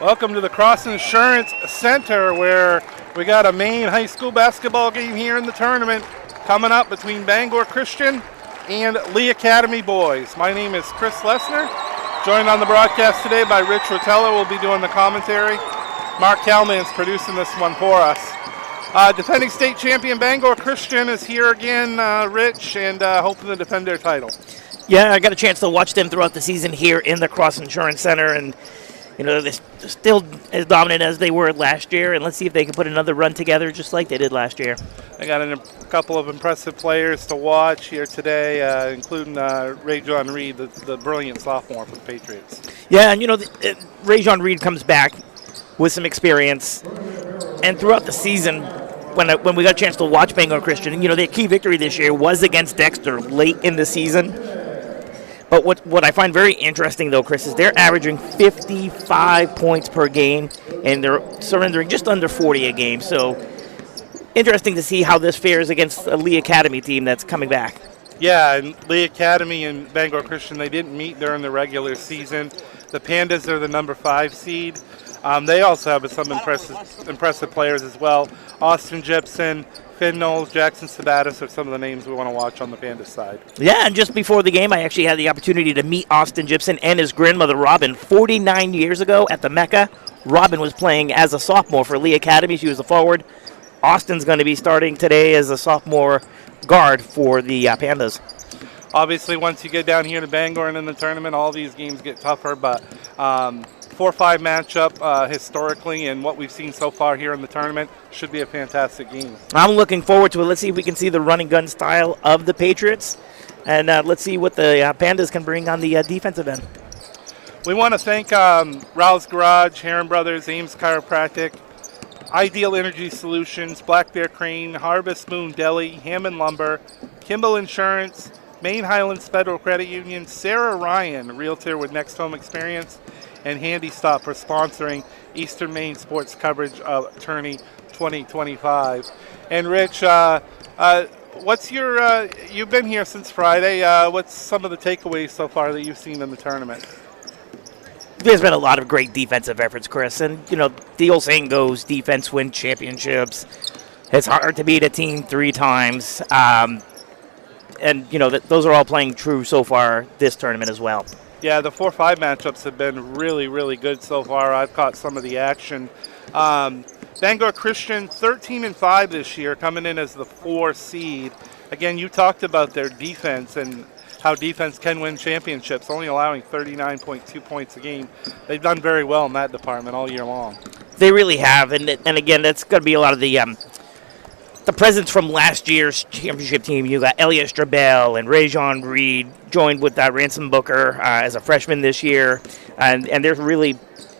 Welcome to the Cross Insurance Center, where we got a Maine high school basketball game here in the tournament coming up between Bangor Christian and Lee Academy boys. My name is Chris Lesner, joined on the broadcast today by Rich Rotella. We'll be doing the commentary. Mark Kalman's producing this one for us. Defending state champion Bangor Christian is here again, Rich, and hoping to defend their title. Yeah, I got a chance to watch them throughout the season here in the Cross Insurance Center, and they're still as dominant as they were last year, and let's see if they can put another run together just like they did last year. They got a couple of impressive players to watch here today, including Ray John Reed, the brilliant sophomore for the Patriots. Yeah, and Ray John Reed comes back with some experience, and throughout the season, when we got a chance to watch Bangor Christian, their key victory this year was against Dexter late in the season. But what I find very interesting, though, Chris, is they're averaging 55 points per game, and they're surrendering just under 40 a game. So interesting to see how this fares against a Lee Academy team that's coming back. Yeah, and Lee Academy and Bangor Christian, they didn't meet during the regular season. The Pandas are the number 5 seed. They also have some impressive players as well. Austin Gibson, Finn Knowles, Jackson Sabatis are some of the names we want to watch on the Pandas side. Yeah, and just before the game, I actually had the opportunity to meet Austin Gibson and his grandmother, Robin. 49 years ago at the Mecca, Robin was playing as a sophomore for Lee Academy. She was a forward. Austin's going to be starting today as a sophomore guard for the Pandas. Obviously, once you get down here to Bangor and in the tournament, all these games get tougher, but 4-5 matchup historically, and what we've seen so far here in the tournament should be a fantastic game. I'm looking forward to it. Let's see if we can see the running gun style of the Patriots, and let's see what the Pandas can bring on the defensive end. We want to thank Rouse Garage, Heron Brothers, Ames Chiropractic, Ideal Energy Solutions, Black Bear Crane, Harvest Moon Deli, Hammond Lumber, Kimball Insurance, Maine Highlands Federal Credit Union, Sarah Ryan, Realtor with Next Home Experience, and Handy Stop for sponsoring Eastern Maine Sports Coverage of Tourney 2025. And Rich, what's your? You've been here since Friday. What's some of the takeaways so far that you've seen in the tournament? There's been a lot of great defensive efforts, Chris, and the old saying goes, defense wins championships. It's hard to beat a team 3 times, and those are all playing true so far this tournament as well. Yeah, the 4-5 matchups have been really, really good so far. I've caught some of the action. Bangor Christian 13-5 this year, coming in as the 4 seed. Again, you talked about their defense and how defense can win championships, only allowing 39.2 points a game. They've done very well in that department all year long. They really have, and again, that's going to be a lot of the presence from last year's championship team. You got Elliot Strabel and Ray John Reed joined with Ransom Booker as a freshman this year, and they're really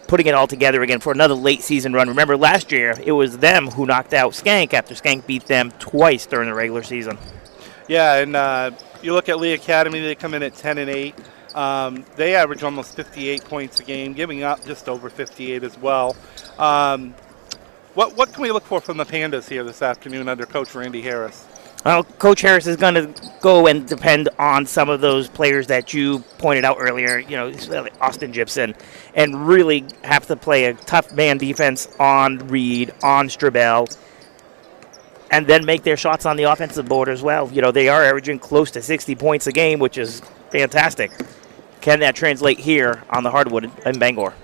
putting it all together again for another late season run. Remember, last year it was them who knocked out Skank after Skank beat them twice during the regular season. Yeah, and you look at Lee Academy, they come in at 10-8. They average almost 58 points a game, giving up just over 58 as well. What can we look for from the Pandas here this afternoon under Coach Randy Harris? Well, Coach Harris is going to go and depend on some of those players that you pointed out earlier, Austin Gibson, and really have to play a tough man defense on Reed, on Strabel, and then make their shots on the offensive board as well. They are averaging close to 60 points a game, which is fantastic. Can that translate here on the hardwood in Bangor?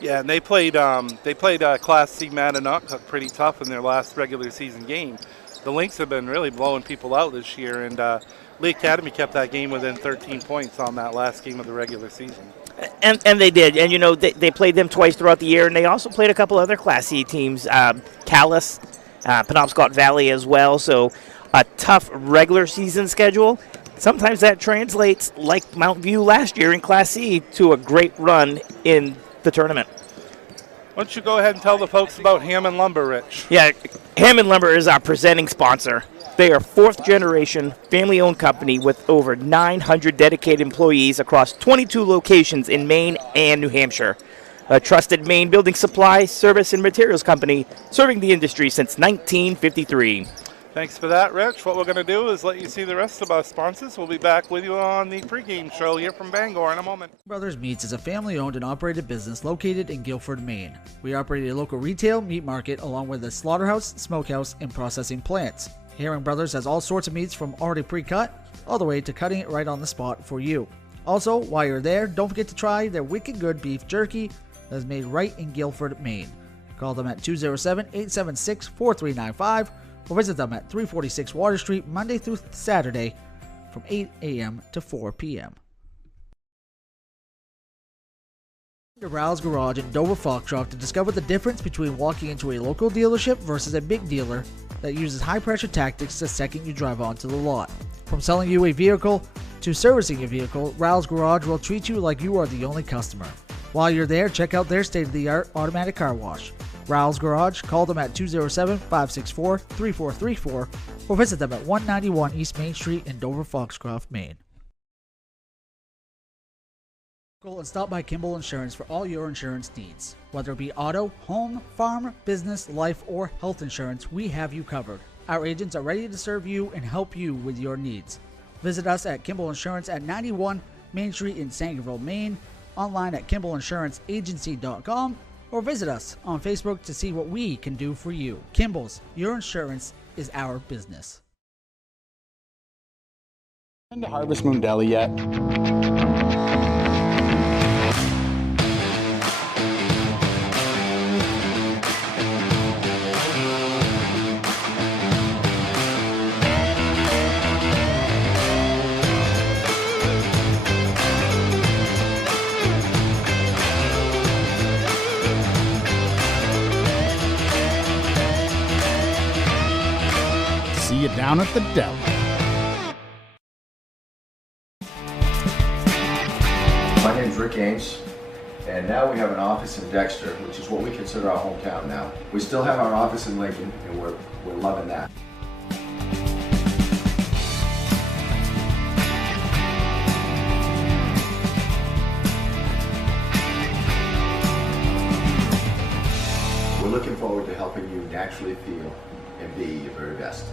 Yeah, and they played Class C Mattanock pretty tough in their last regular season game. The Lynx have been really blowing people out this year, and Lee Academy kept that game within 13 points on that last game of the regular season. And they did, and they played them twice throughout the year, and they also played a couple other Class C teams, Calais, Penobscot Valley as well. So a tough regular season schedule. Sometimes that translates, like Mount View last year in Class C, to a great run in the tournament. Why don't you go ahead and tell the folks about Hammond Lumber, Rich? Yeah, Hammond Lumber is our presenting sponsor. They are 4th-generation, family-owned company with over 900 dedicated employees across 22 locations in Maine and New Hampshire. A trusted Maine building supply, service, and materials company serving the industry since 1953. Thanks for that, Rich. What we're going to do is let you see the rest of our sponsors. We'll be back with you on the pregame show here from Bangor in a moment. Brothers Meats is a family-owned and operated business located in Guilford, Maine. We operate a local retail meat market along with a slaughterhouse, smokehouse, and processing plants. Herring Brothers has all sorts of meats from already pre-cut all the way to cutting it right on the spot for you. Also, while you're there, don't forget to try their wicked good beef jerky that is made right in Guilford, Maine. Call them at 207-876-4395 or visit them at 346 Water Street Monday through Saturday from 8 a.m. to 4 p.m. To Ral's Garage in Dover Foxtrot to discover the difference between walking into a local dealership versus a big dealer that uses high-pressure tactics the second you drive onto the lot. From selling you a vehicle to servicing a vehicle, Ral's Garage will treat you like you are the only customer. While you're there, check out their state-of-the-art automatic car wash. Ral's Garage, call them at 207-564-3434 or visit them at 191 East Main Street in Dover Foxcroft, Maine. Go and stop by Kimball Insurance for all your insurance needs. Whether it be auto, home, farm, business, life, or health insurance, we have you covered. Our agents are ready to serve you and help you with your needs. Visit us at Kimball Insurance at 91 Main Street in Sangerville, Maine, online at KimballInsuranceAgency.com, or visit us on Facebook to see what we can do for you. Kimball's, your insurance is our business. Been to Harvest Moon Deli yet? See you down at the deli. My name's Rick Ames, and now we have an office in Dexter, which is what we consider our hometown now. We still have our office in Lincoln, and we're loving that. We're looking forward to helping you naturally feel and be your very best.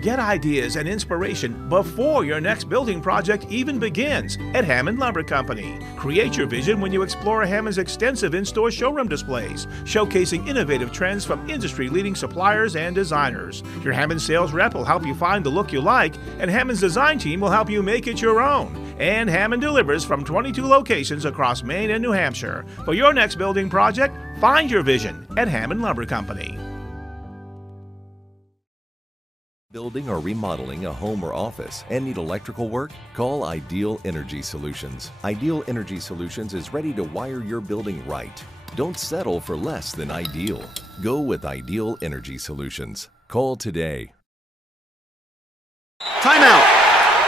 Get ideas and inspiration before your next building project even begins at Hammond Lumber Company. Create your vision when you explore Hammond's extensive in-store showroom displays, showcasing innovative trends from industry-leading suppliers and designers. Your Hammond sales rep will help you find the look you like, and Hammond's design team will help you make it your own. And Hammond delivers from 22 locations across Maine and New Hampshire. For your next building project, find your vision at Hammond Lumber Company. Building or remodeling a home or office and need electrical work? Call Ideal Energy Solutions. Ideal Energy Solutions is ready to wire your building right. Don't settle for less than ideal. Go with Ideal Energy Solutions. Call today. Timeout!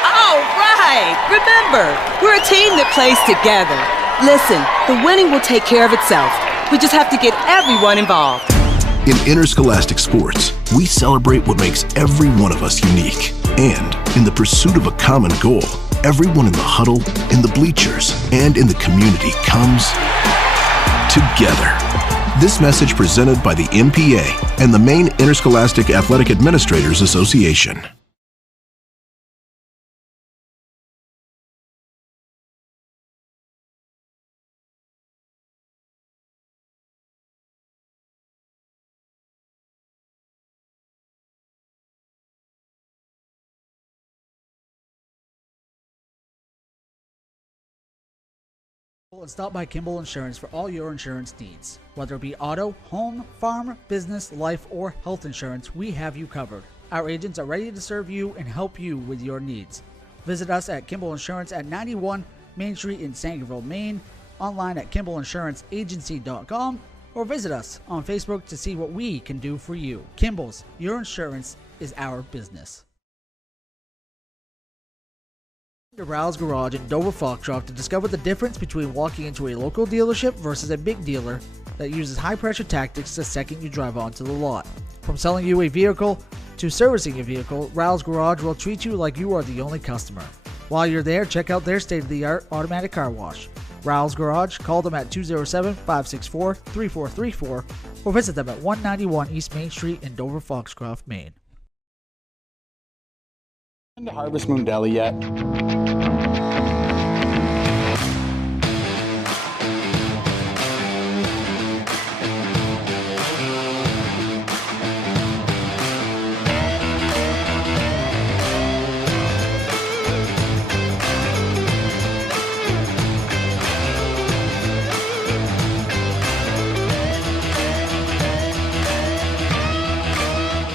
All right! Remember, we're a team that plays together. Listen, the winning will take care of itself. We just have to get everyone involved. In interscholastic sports, we celebrate what makes every one of us unique. And in the pursuit of a common goal, everyone in the huddle, in the bleachers, and in the community comes together. This message presented by the MPA and the Maine Interscholastic Athletic Administrators Association. And stop by Kimball Insurance for all your insurance needs. Whether it be auto, home, farm, business, life, or health insurance, we have you covered. Our agents are ready to serve you and help you with your needs. Visit us at Kimball Insurance at 91 Main Street in Sangerville, Maine, online at KimballInsuranceAgency.com, or visit us on Facebook to see what we can do for you. Kimball's, your insurance is our business. To Ral's Garage in Dover Foxtrot to discover the difference between walking into a local dealership versus a big dealer that uses high-pressure tactics the second you drive onto the lot. From selling you a vehicle to servicing a vehicle, Ral's Garage will treat you like you are the only customer. While you're there, check out their state-of-the-art automatic car wash. Riles Garage, call them at 207-564-3434 or visit them at 191 East Main Street in Dover, Foxcroft, Maine. Been to Harvest Moon Deli yet?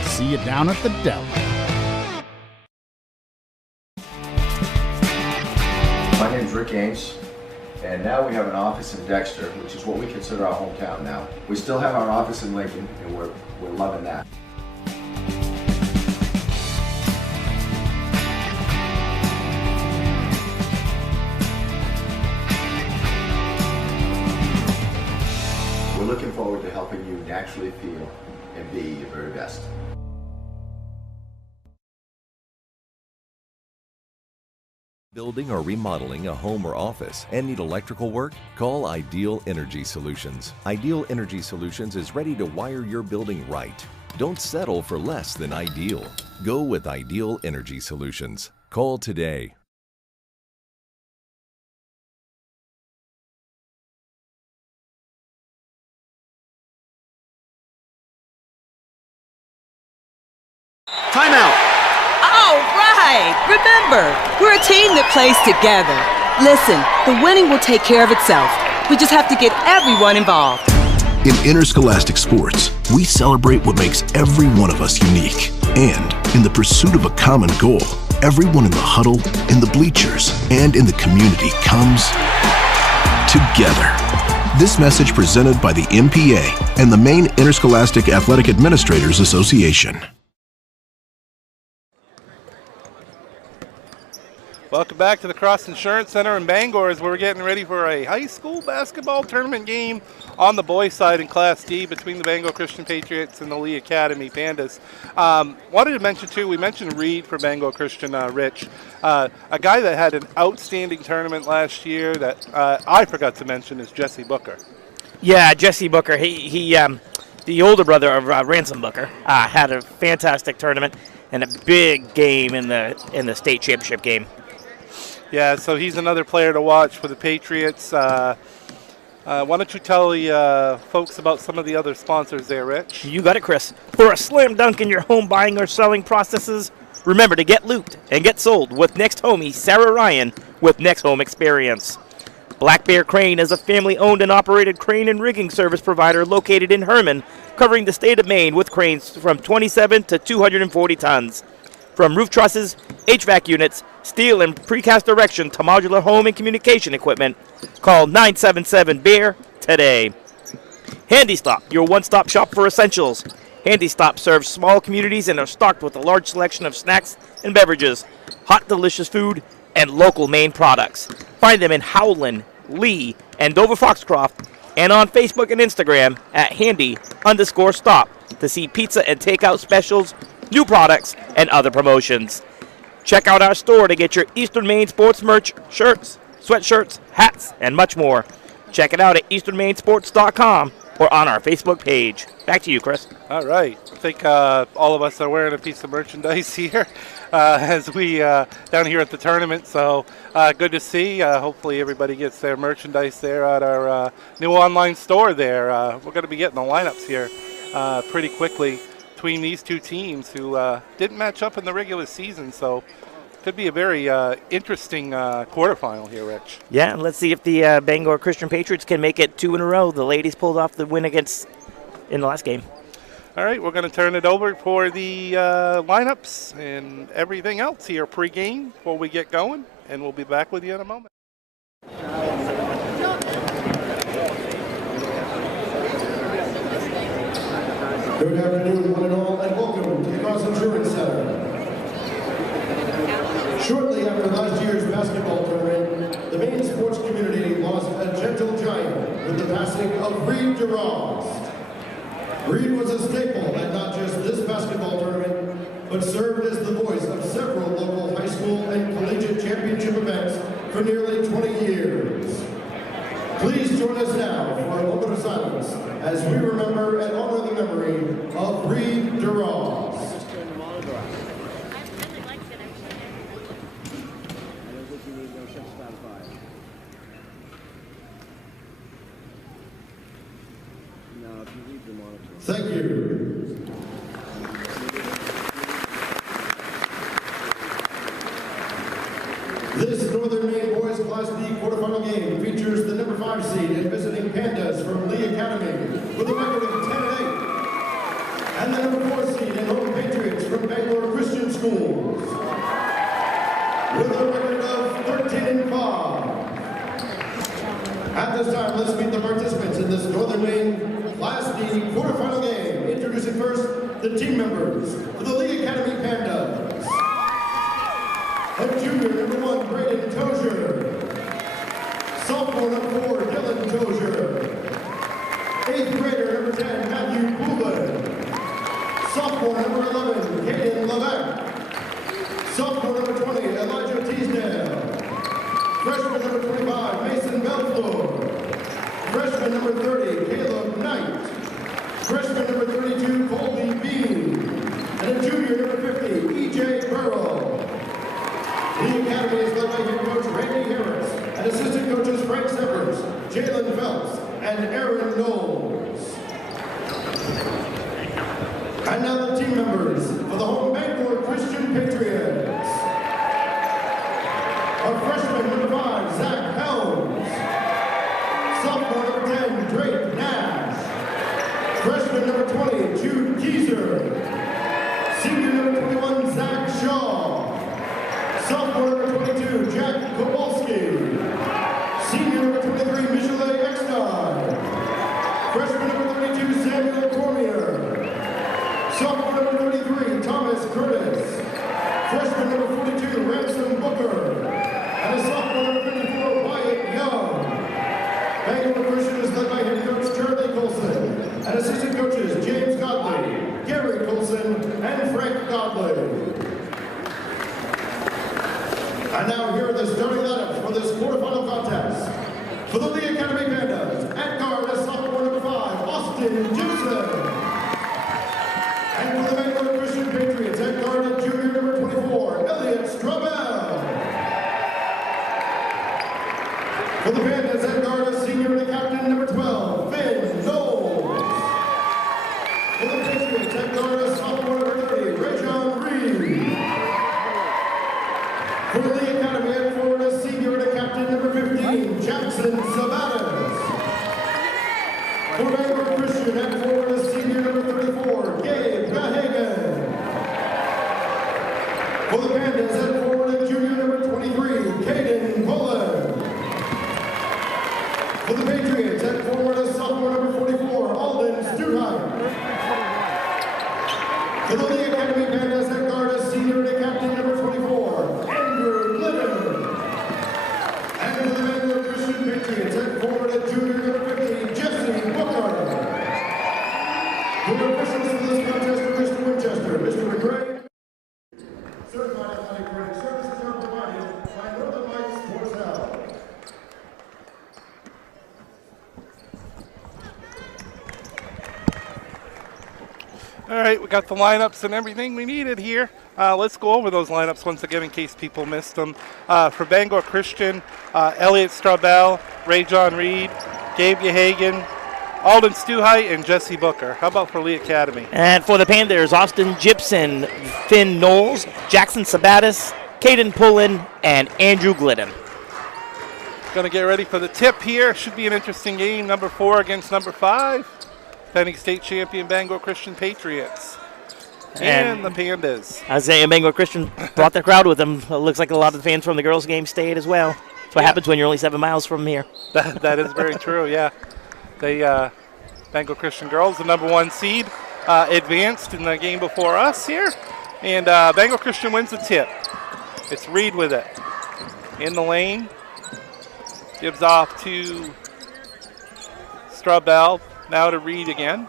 See you down at the deli. My name's Rick Ames, and now we have an office in Dexter, which is what we consider our hometown now. We still have our office in Lincoln, and we're loving that. We're looking forward to helping you naturally feel and be your very best. Building or remodeling a home or office and need electrical work? Call Ideal Energy Solutions. Ideal Energy Solutions is ready to wire your building right. Don't settle for less than ideal. Go with Ideal Energy Solutions. Call today. Timeout. All right. Remember, we're a team that plays together. Listen, the winning will take care of itself. We just have to get everyone involved. In interscholastic sports, we celebrate what makes every one of us unique. And in the pursuit of a common goal, everyone in the huddle, in the bleachers, and in the community comes together. This message presented by the MPA and the Maine Interscholastic Athletic Administrators Association. Welcome back to the Cross Insurance Center in Bangor as we're getting ready for a high school basketball tournament game on the boys' side in Class D between the Bangor Christian Patriots and the Lee Academy Pandas. Wanted to mention, too, we mentioned Reed for Bangor Christian, Rich. A guy that had an outstanding tournament last year that I forgot to mention is Jesse Booker. Yeah, Jesse Booker. He the older brother of Ransom Booker, had a fantastic tournament and a big game in the state championship game. Yeah, so he's another player to watch for the Patriots. Why don't you tell the folks about some of the other sponsors there, Rich? You got it, Chris. For a slam dunk in your home buying or selling processes, remember to get looped and get sold with next homie Sarah Ryan with Next Home Experience. Black Bear Crane is a family-owned and operated crane and rigging service provider located in Herman, covering the state of Maine with cranes from 27 to 240 tons. From roof trusses, HVAC units, steel and precast erection to modular home and communication equipment, call 977-BEAR today. Handy Stop, your one-stop shop for essentials. Handy Stop serves small communities and are stocked with a large selection of snacks and beverages, hot, delicious food, and local Maine products. Find them in Howland, Lee, and Dover Foxcroft, and on Facebook and Instagram at handy_stop to see pizza and takeout specials, new products, and other promotions. Check out our store to get your Eastern Maine sports merch, shirts, sweatshirts, hats, and much more. Check it out at easternmainsports.com or on our Facebook page. Back to you, Chris. All right. I think all of us are wearing a piece of merchandise here as we down here at the tournament. So good to see. Hopefully everybody gets their merchandise there at our new online store there. We're going to be getting the lineups here pretty quickly between these two teams who didn't match up in the regular season. So could be a very interesting quarterfinal here, Rich. Yeah, and let's see if the Bangor Christian Patriots can make it 2 in a row. The ladies pulled off the win against in the last game. All right, we're going to turn it over for the lineups and everything else here pregame before we get going, and we'll be back with you in a moment. Good afternoon, one and all, and welcome to the Cross Insurance Center. Shortly after last year's basketball tournament, the Maine sports community lost a gentle giant with the passing of Reed DeRoss. Reed was a staple at not just this basketball tournament, but served as the voice of several local high school and collegiate championship events for nearly 20 years. now for a moment of silence as we remember and honor the memory of Reed Durant. Thank you. This Northern Maine Boys Class D quarterfinal game features the number 5 seed and visiting Pandas from Lee Academy with a record of 10-8, and the number 4 seed and home Patriots from Bangor Christian Schools with a record of 13-5. At this time, let's meet the participants in this Northern Maine Class D quarterfinal game. Introducing first the team members for the Lee Academy Pandas. A junior, number 1, Braden Tozier. Sophomore, number 4, Dylan Tozier. 8th grader, number 10, Matthew Poulin. Sophomore, number 11, Caden Levesque. Sophomore, number 20, Elijah Teasdale. Freshman, number 25, Mason Belfleur. Freshman, number 30, Caleb Knight. Freshman, number 32, Colby Bean. And a junior, number 50, E.J. Burrow. The Academy is led by head coach Randy Harris and assistant coaches Frank Severs, Jalen Phelps, and Aaron Knowles. And now the team members for the home Bangor Christian Patriots. A freshman, number 5, Zach Helms. Sophomore, number 10, Drake Nash. Freshman, number 20, Jude Geezer. Senior, number 21, Zach Shaw. Sophomore, number 22, Jack Kowalski. Senior, number 23, Michele Eckstein. Freshman, number 32, Samuel Cormier. Sophomore, number 33, Thomas Curtis. Freshman, number 42, Ransom Booker. And a sophomore, number 54, Wyatt Young. Bangor Christian is led by head coach Charlie Colson and assistant coaches James Godley, Gary Colson, and Frank Godley. And now here are the starting lineups for this quarterfinal contest. For the Lee Academy Pandas, at guard is sophomore number 5, Austin Gibson. And for the Bangor Christian Patriots, at guard is junior number 24, Elliot Strobel. For the Pandas, at guard is senior and captain number 12, Finn Knowles. For the Patriots, at guard is sophomore number 30, Rajon Reed. For the Lee Academy, at forward is senior and captain number 15, Jackson Sabatis. For Bangor Christian, at forward is senior number 34, Gabe Gahagan. For the Pandas, at forward is junior number 23, Caden Pullen. For the Patriots, at forward is sophomore number 44, Alden Stuhart. For the Lee Academy Pandas, at guard is senior and captain number 24, Andrew Glidden. And for the Bangor Christian Patriots, at forward is junior number 50, Jesse Booker. The officials for this contest are Mr. Winchester, Mr. McRae. Certified athletic training services are provided by Northern Lights Sports Health. All right, we got the lineups and everything we needed here. Let's go over those lineups once again in case people missed them. For Bangor Christian, Elliot Strobel, Rajon Reed, Gabe Gahagan, Alden Stuhite, and Jesse Booker. How about for Lee Academy? And for the Panthers, Austin Gibson, Finn Knowles, Jackson Sabatis, Caden Pullen, and Andrew Glidden. Going to get ready for the tip here. Should be an interesting game. Number 4 against number 5. Defending state champion Bangor Christian Patriots. And the Pandas. Isaiah Bangor Christian brought their crowd with them. It looks like a lot of the fans from the girls' game stayed as well. That's what happens when you're only 7 miles from here. That is very true, yeah. They Bangor Christian girls, the number 1 seed, advanced in the game before us here. And Bangor Christian wins the tip. It's Reed with it. In the lane. Gives off to Strobel. Now to Reed again.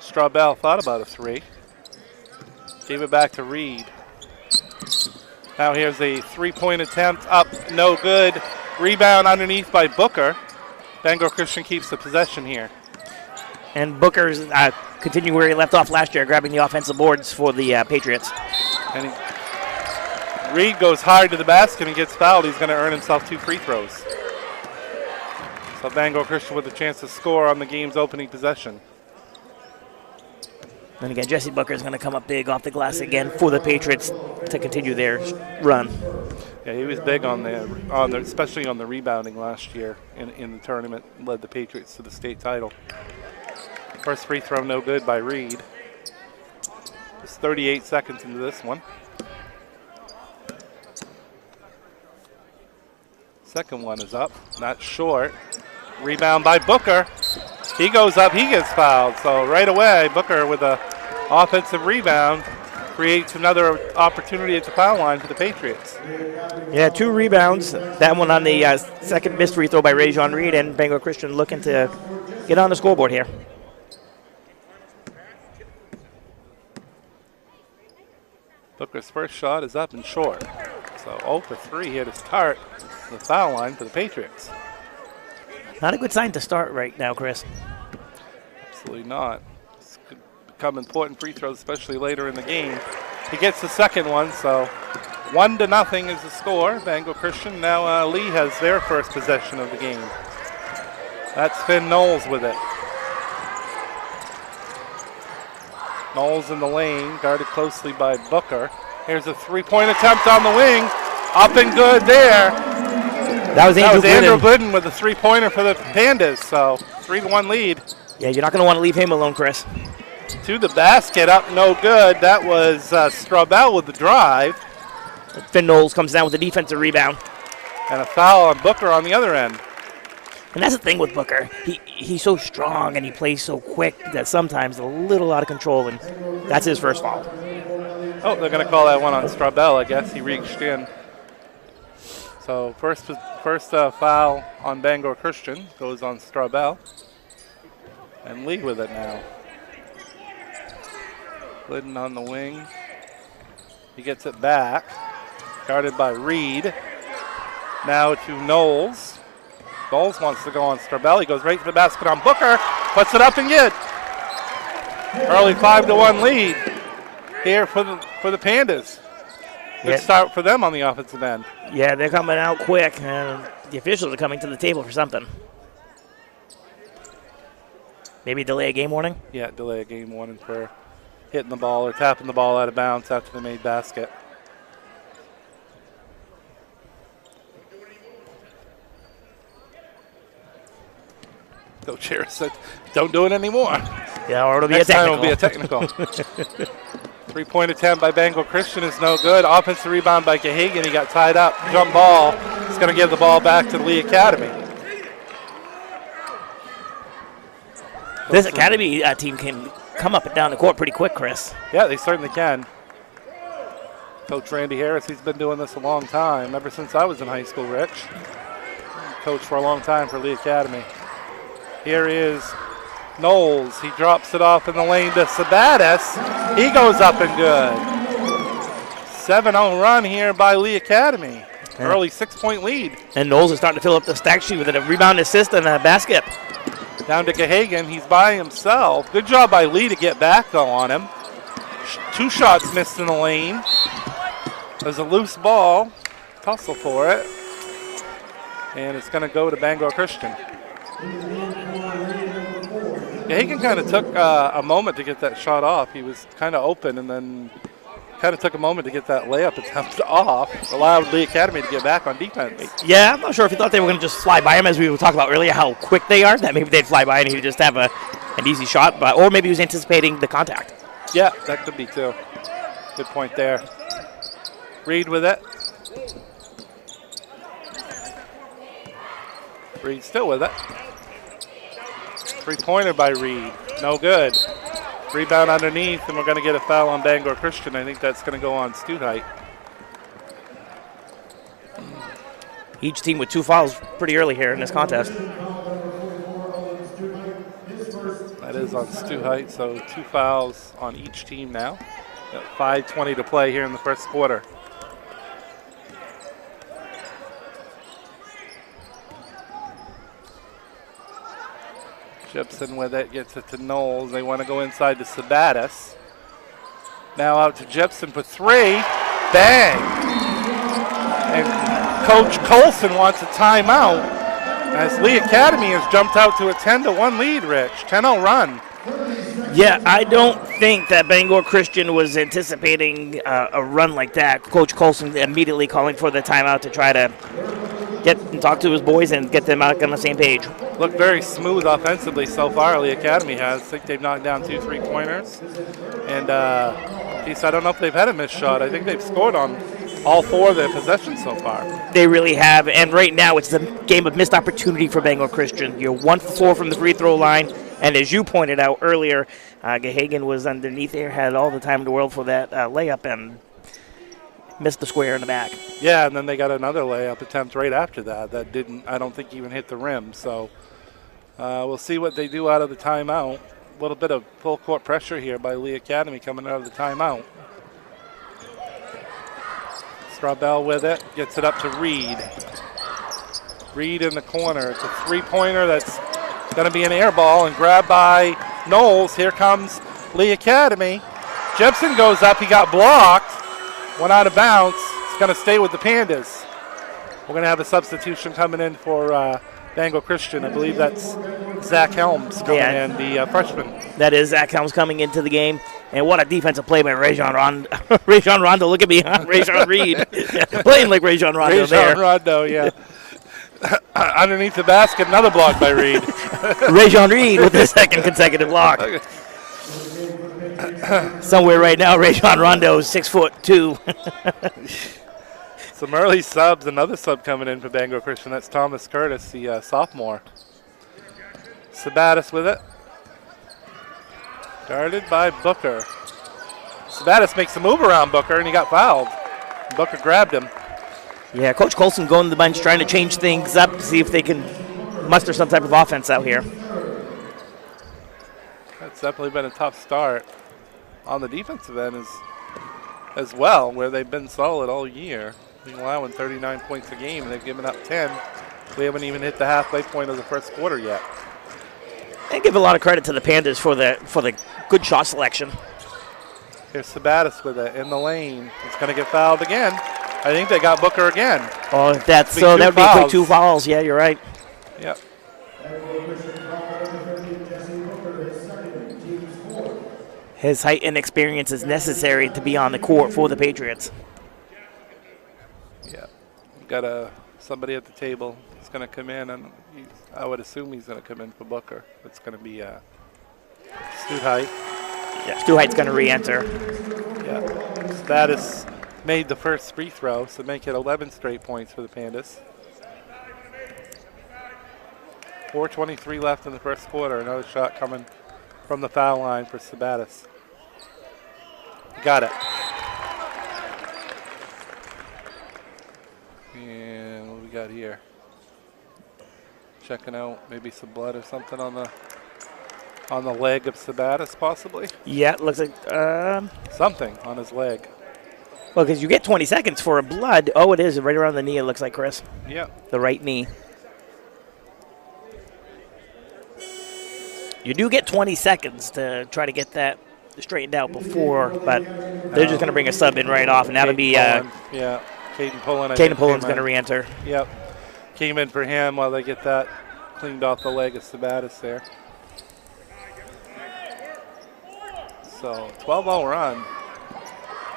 Strobel thought about a 3. Gave it back to Reed. Now here's a 3-point attempt up, no good. Rebound underneath by Booker. Bangor Christian keeps the possession here. And Booker's continuing where he left off last year, grabbing the offensive boards for the Patriots. And Reed goes hard to the basket and gets fouled. He's going to earn himself 2 free throws. So Bangor Christian with a chance to score on the game's opening possession. And again, Jesse Booker is going to come up big off the glass again for the Patriots to continue their run. Yeah, he was big on the especially on the rebounding last year in the tournament. Led the Patriots to the state title. First free throw no good by Reed. Just 38 seconds into this one. Second one is up, not short. Rebound by Booker. He goes up, he gets fouled. So right away, Booker with a offensive rebound creates another opportunity at the foul line for the Patriots. Yeah, 2 rebounds. That one on the second missed free throw by Rajon Reed, and Bangor Christian looking to get on the scoreboard here. Booker's first shot is up and short. So 0 for 3 here to start the foul line for the Patriots. Not a good sign to start right now, Chris. Absolutely not. This could become important free throws, especially later in the game. He gets the second one, so 1-0 is the score. Bangor Christian. Now Lee has their first possession of the game. That's Finn Knowles with it. Knowles in the lane, guarded closely by Booker. Here's a 3-point attempt on the wing. Up and good there. That was Andrew Glidden with a 3-pointer for the Pandas, so 3-1 lead. Yeah, you're not going to want to leave him alone, Chris. To the basket, up no good. That was Straubel with the drive. Finn Knowles comes down with a defensive rebound. And a foul on Booker on the other end. And that's the thing with Booker. He's so strong and he plays so quick that sometimes a little out of control, and that's his first foul. Oh, they're going to call that one on Straubel, I guess. He reached in. So first foul on Bangor Christian goes on Straubel. And Lee with it now. Glidden on the wing. He gets it back. Guarded by Reed. Now to Knowles. Knowles wants to go on Straubel. He goes right to the basket on Booker. Puts it up and good. Early 5-1 lead here for the Pandas. Good start for them on the offensive end. Yeah, they're coming out quick, and the officials are coming to the table for something. Maybe delay a game warning? Yeah, delay a game warning for hitting the ball or tapping the ball out of bounds after the made basket. Coach Harris said, don't do it anymore. Yeah, or it'll be Next a technical. time it'll be a technical. 3-point attempt by Bangor Christian is no good. Offensive rebound by Cahagan. He got tied up. Jump ball. He's going to give the ball back to the Lee Academy. This Academy team can come up and down the court pretty quick, Chris. Yeah, they certainly can. Coach Randy Harris, he's been doing this a long time, ever since I was in high school, Rich. Coached for a long time for Lee Academy. Here is Knowles. He drops it off in the lane to Sabatis. He goes up and good. 7-0 run here by Lee Academy. Yeah. Early 6-point lead. And Knowles is starting to fill up the stat sheet with a rebound, assist, and a basket. Down to Cahagan. He's by himself. Good job by Lee to get back, though, on him. 2 shots missed in the lane. There's a loose ball. Tussle for it. And it's going to go to Bangor Christian. Cahagan kind of took a moment to get that shot off. He was kind of open and then kind of took a moment to get that layup attempt off. Allowed Lee Academy to get back on defense. Yeah, I'm not sure if he thought they were going to just fly by him, as we were talking about earlier, how quick they are, that maybe they'd fly by and he'd just have an easy shot, or maybe he was anticipating the contact. Yeah, that could be too. Good point there. Reed with it. Reed still with it. 3-pointer by Reed. No good. Rebound underneath, and we're going to get a foul on Bangor Christian. I think that's going to go on Stuhite. Each team with 2 fouls pretty early here in this contest. That is on Stuhite, so 2 fouls on each team now. Got 5:20 to play here in the first quarter. Gibson with it, gets it to Knowles. They want to go inside to Sabatis. Now out to Gibson for three. Bang! And Coach Colson wants a timeout as Lee Academy has jumped out to a 10-1 lead, Rich. 10-0 run. Yeah, I don't think that Bangor Christian was anticipating a run like that. Coach Colson immediately calling for the timeout to try to get and talk to his boys and get them out on the same page. Looked very smooth offensively so far, Lee Academy has. I think they've knocked down 2 3-pointers. And I don't know if they've had a missed shot. I think they've scored on all 4 of their possessions so far. They really have, and right now it's a game of missed opportunity for Bangor Christian. You're 1 for 4 from the free throw line, and as you pointed out earlier, Gahagan was underneath there, had all the time in the world for that layup, and missed the square in the back. Yeah, and then they got another layup attempt right after that. That didn't, I don't think, even hit the rim. So we'll see what they do out of the timeout. A little bit of full court pressure here by Lee Academy coming out of the timeout. Strabel with it, gets it up to Reed. Reed in the corner. It's a 3-pointer that's going to be an air ball and grabbed by Knowles. Here comes Lee Academy. Jepson goes up. He got blocked. Went out of bounds. It's going to stay with the Pandas. We're going to have a substitution coming in for Bangor Christian. I believe that's Zach Helms coming in, the freshman. That is Zach Helms coming into the game. And what a defensive play by Rajon Rondo. Rajon Rondo, look at me, huh? Rajon Reed. Playing like Rajon Rondo there. Rajon Rondo, yeah. Underneath the basket, another block by Reed. Rajon Reed with his second consecutive block. Somewhere right now, Rajon Rondo is 6'2". Some early subs, another sub coming in for Bangor Christian. That's Thomas Curtis, the sophomore. Sabatis with it. Guarded by Booker. Sabatis makes a move around Booker, and he got fouled. Booker grabbed him. Yeah, Coach Colson going to the bench, trying to change things up, see if they can muster some type of offense out here. That's definitely been a tough start on the defensive end as well, where they've been solid all year. They're allowing 39 points a game, and they've given up 10. We haven't even hit the halfway point of the first quarter yet. I give a lot of credit to the Pandas for the good shot selection. Here's Sabatis with it in the lane. He's going to get fouled again. I think they got Booker again. Oh, that's so. That would be a quick 2 fouls. Yeah, you're right. Yep. His height and experience is necessary to be on the court for the Patriots. Yeah, we've got somebody at the table. He's going to come in, and I would assume he's going to come in for Booker. It's going to be Stu Height. Yeah, Stu Height's going to re-enter. Yeah, Status made the first free throw, so make it 11 straight points for the Pandas. 4:23 left in the first quarter. Another shot coming from the foul line for Sabatis. Got it. And what do we got here? Checking out maybe some blood or something on the leg of Sabatis, possibly. Yeah, it looks like something on his leg. Well, because you get 20 seconds for a blood. Oh, it is right around the knee. It looks like, Chris. Yeah. The right knee. You do get 20 seconds to try to get that straightened out before, but they're just going to bring a sub in right off, and that'll be Caden Pullen. Caden Pullen's going to re-enter. Yep. Came in for him while they get that cleaned off the leg of Sabatis there. So 12-0 run.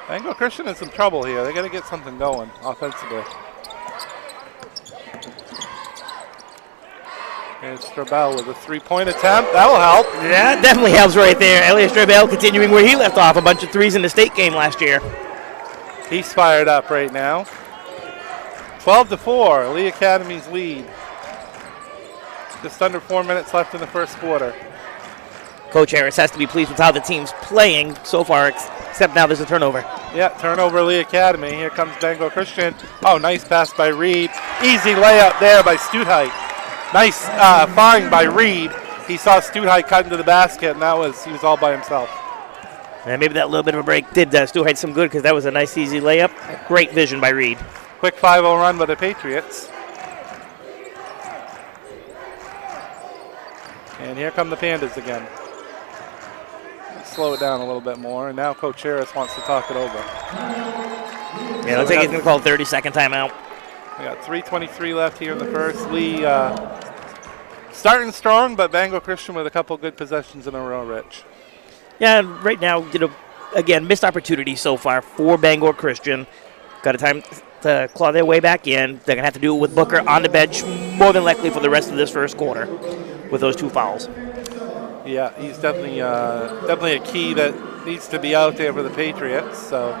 Bangor Christian in some trouble here. They got to get something going offensively. Here's Strabel with a 3-point attempt. That will help. Yeah, it definitely helps right there. Elias Strabel continuing where he left off. A bunch of threes in the state game last year. He's fired up right now. 12-4, Lee Academy's lead. Just under 4 minutes left in the first quarter. Coach Harris has to be pleased with how the team's playing so far, except now there's a turnover. Yeah, turnover Lee Academy. Here comes Bangor Christian. Oh, nice pass by Reed. Easy layup there by Stutheit. Nice find by Reed. He saw Stutheit cut into the basket, and he was all by himself. And maybe that little bit of a break did Stutheit some good because that was a nice, easy layup. Great vision by Reed. Quick 5-0 run by the Patriots. And here come the Pandas again. Slow it down a little bit more, and now Coach Harris wants to talk it over. Yeah, looks like he's going to call 30-second timeout. We got 3:23 left here in the first. Lee starting strong, but Bangor Christian with a couple good possessions in a row, Rich. Yeah, right now, again, missed opportunity so far for Bangor Christian. Got a time to claw their way back in. They're going to have to do it with Booker on the bench more than likely for the rest of this first quarter with those 2 fouls. Yeah, he's definitely a key that needs to be out there for the Patriots. So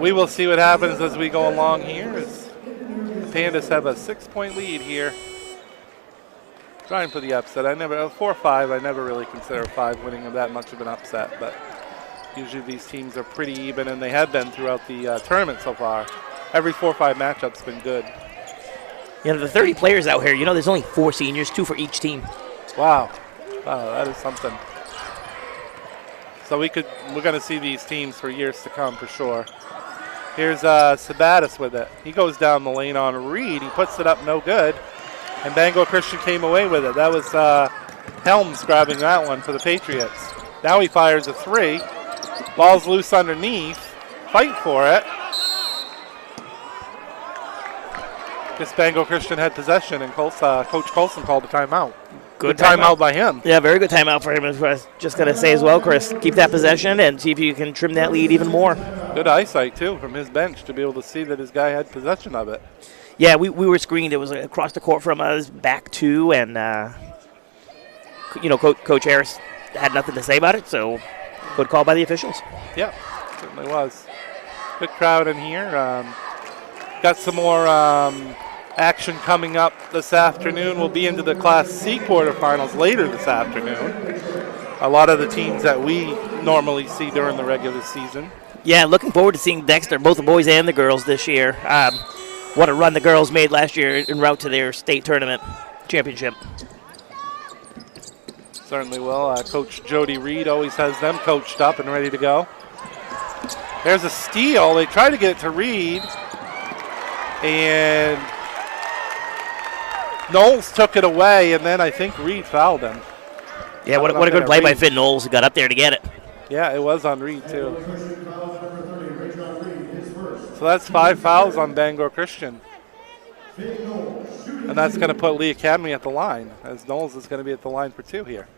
we will see what happens as we go along here. As the Pandas have a 6-point lead here. Trying for the upset. 4-5, I never really consider 5 winning that much of an upset, but usually these teams are pretty even, and they have been throughout the tournament so far. Every 4-5 matchup's been good. The 30 players out here, there's only 4 seniors, 2 for each team. Wow. Wow, that is something. So we're going to see these teams for years to come for sure. Here's Sabatis with it. He goes down the lane on Reed. He puts it up no good. And Bangor Christian came away with it. That was Helms grabbing that one for the Patriots. Now he fires a 3. Ball's loose underneath. Fight for it. Guess Bangor Christian had possession, and Coach Colson called a timeout. Good timeout by him. Yeah, very good timeout for him. I was just going to say as well, Chris, keep that possession and see if you can trim that lead even more. Good eyesight, too, from his bench to be able to see that his guy had possession of it. Yeah, we were screened. It was across the court from us, back 2, and, Coach Harris had nothing to say about it, so good call by the officials. Yeah, certainly was. Good crowd in here. Got some more action coming up this afternoon. We'll be into the Class C quarterfinals later this afternoon. A lot of the teams that we normally see during the regular season. Yeah, looking forward to seeing Dexter, both the boys and the girls this year. What a run the girls made last year en route to their state tournament championship. Certainly will. Coach Jody Reed always has them coached up and ready to go. There's a steal. They try to get it to Reed. And Knowles took it away, and then I think Reed fouled him. Yeah, what a good play by Finn Knowles, who got up there to get it. Yeah, it was on Reed, too. So that's 5 fouls on Bangor Christian. And that's going to put Lee Academy at the line, as Knowles is going to be at the line for 2 here.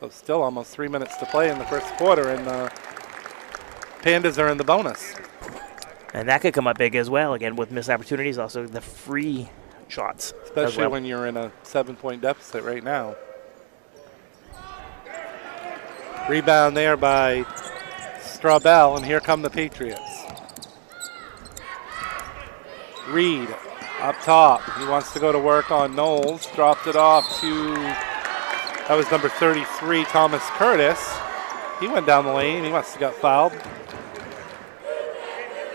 So still almost 3 minutes to play in the first quarter, and the Pandas are in the bonus. And that could come up big as well, again, with missed opportunities, also the free shots. Especially when you're in a 7-point deficit right now. Rebound there by Straubel, and here come the Patriots. Reed up top. He wants to go to work on Knowles. Dropped it off to, that was number 33, Thomas Curtis. He went down the lane. He must have got fouled.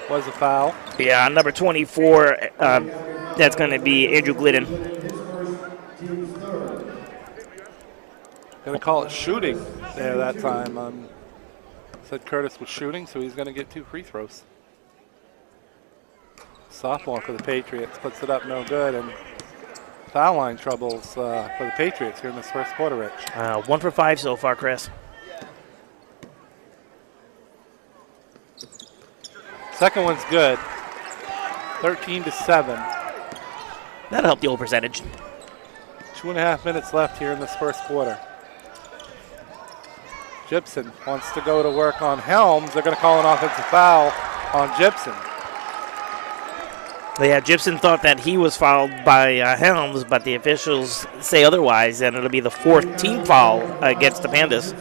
Was a foul. Yeah, number 24, that's going to be Andrew Glidden. Going to call it shooting there that time. Said Curtis was shooting, so he's going to get 2 free throws. Sophomore for the Patriots puts it up no good, and foul line troubles for the Patriots here in this first quarter, Rich. 1 for 5 so far, Chris. Second one's good. 13-7. That'll help the old percentage. 2.5 minutes left here in this first quarter. Gibson wants to go to work on Helms. They're going to call an offensive foul on Gibson. Yeah, Gibson thought that he was fouled by Helms, but the officials say otherwise, and it'll be the 4th team foul against the Pandas.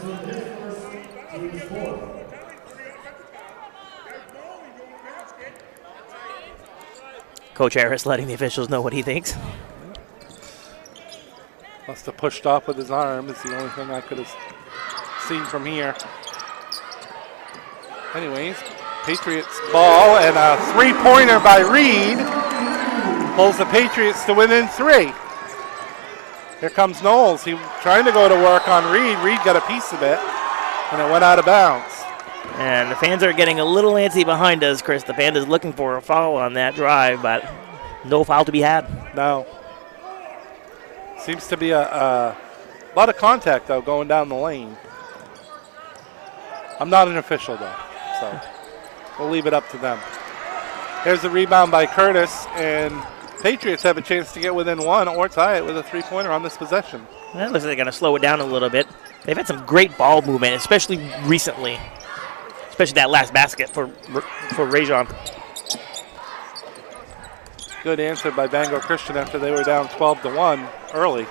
Coach Harris letting the officials know what he thinks. Must have pushed off with his arm. It's the only thing I could have seen from here. Anyways, Patriots ball, and a 3-pointer by Reed pulls the Patriots to within 3. Here comes Knowles. He trying to go to work on Reed. Reed got a piece of it, and it went out of bounds. And the fans are getting a little antsy behind us, Chris. The Pandas looking for a foul on that drive, but no foul to be had. No. Seems to be a lot of contact, though, going down the lane. I'm not an official, though, so we'll leave it up to them. Here's the rebound by Curtis, and Patriots have a chance to get within one or tie it with a three-pointer on this possession. That looks like they're going to slow it down a little bit. They've had some great ball movement, especially recently, especially that last basket for Rajon. Good answer by Bangor Christian after they were down 12-1 early.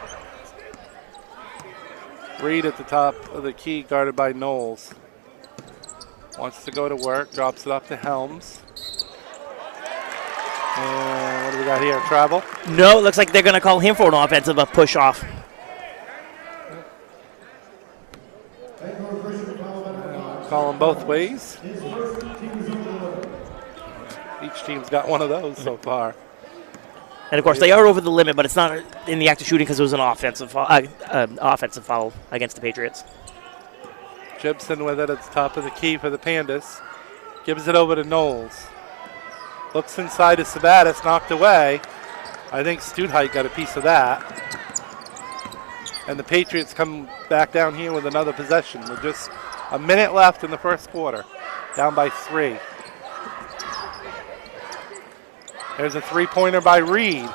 Reed at the top of the key, guarded by Knowles. Wants to go to work, drops it off to Helms. And what do we got here, travel? No, it looks like they're going to call him for an offensive push-off. Call them both ways. Each team's got one of those so far. And, of course, they are over the limit, but it's not in the act of shooting because it was an offensive foul against the Patriots. Gibson with it at the top of the key for the Pandas. Gives it over to Knowles. Looks inside to Sabatis, knocked away. I think Studheit got a piece of that. And the Patriots come back down here with another possession with just a minute left in the first quarter. Down by 3. There's a three-pointer by Reed.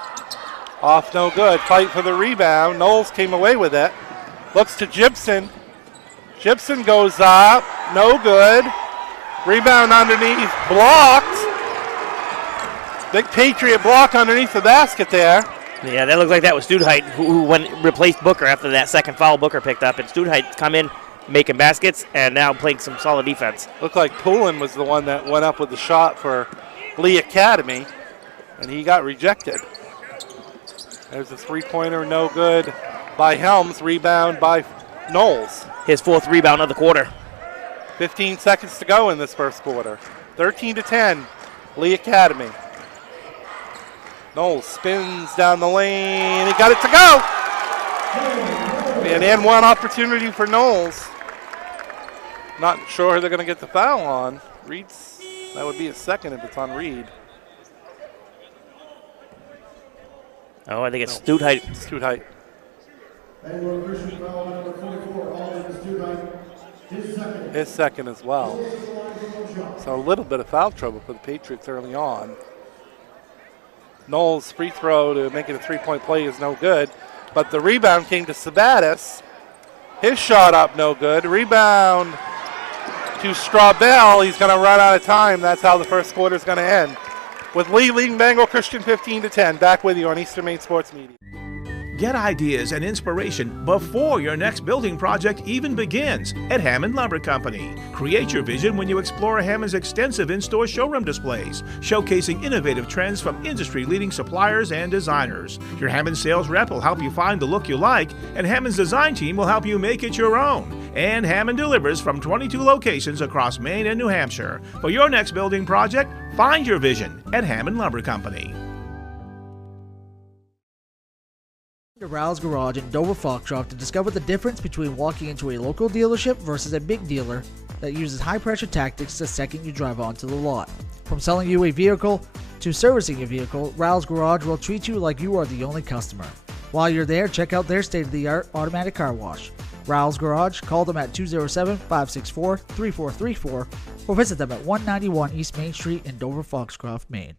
Off, no good. Fight for the rebound. Knowles came away with it. Looks to Gibson. Gibson goes up. No good. Rebound underneath. Blocked. Big Patriot block underneath the basket there. Yeah, that looked like that was Studheit who replaced Booker after that second foul Booker picked up. And Studheit come in making baskets and now playing some solid defense. Looked like Poulin was the one that went up with the shot for Lee Academy, and he got rejected. There's a three-pointer, no good by Helms. Rebound by Knowles. His 4th rebound of the quarter. 15 seconds to go in this first quarter. 13-10, Lee Academy. Knowles spins down the lane. He got it to go. And one opportunity for Knowles. Not sure who they're going to get the foul on. Reed's, that would be a second if it's on Reed. Oh, I think it's Studheit. Studheit. His second as well. So a little bit of foul trouble for the Patriots early on. Knowles' free throw to make it a three-point play is no good, but the rebound came to Sabatis. His shot up, no good. Rebound to Straubel. He's going to run out of time. That's how the first quarter is going to end. With Lee leading Bangor Christian 15-10. Back with you on Eastern Maine Sports Media. Get ideas and inspiration before your next building project even begins at Hammond Lumber Company. Create your vision when you explore Hammond's extensive in-store showroom displays, showcasing innovative trends from industry-leading suppliers and designers. Your Hammond sales rep will help you find the look you like, and Hammond's design team will help you make it your own. And Hammond delivers from 22 locations across Maine and New Hampshire. For your next building project, find your vision at Hammond Lumber Company. To Rouse Garage in Dover Foxcroft to discover the difference between walking into a local dealership versus a big dealer that uses high-pressure tactics the second you drive onto the lot. From selling you a vehicle to servicing a vehicle, Rouse Garage will treat you like you are the only customer. While you're there, check out their state-of-the-art automatic car wash. Rouse Garage, call them at 207-564-3434 or visit them at 191 East Main Street in Dover Foxcroft, Maine.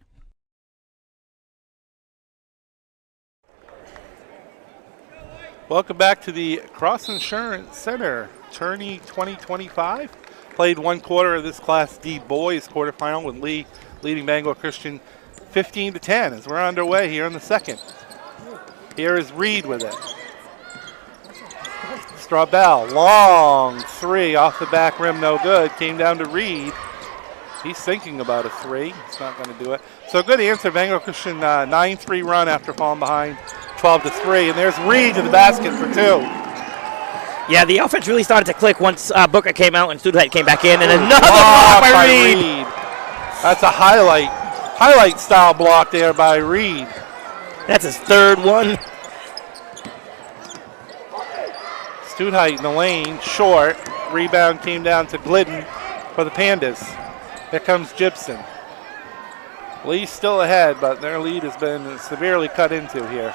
Welcome back to the Cross Insurance Center Tourney 2025. Played one quarter of this Class D boys quarterfinal with Lee leading Bangor Christian 15-10 as we're underway here in the second. Here is Reed with it. Straubel, long three off the back rim, no good. Came down to Reed. He's thinking about a three. He's not going to do it. So good answer, Bangor Christian 9-3 run after falling behind 12-3. And there's Reed to the basket for 2. Yeah, the offense really started to click once Booker came out and Studheit came back in. And another block by Reed. That's a highlight style block there by Reed. That's his 3rd one. Studheit in the lane, short. Rebound came down to Glidden for the Pandas. Here comes Gibson. Lee's still ahead, but their lead has been severely cut into here.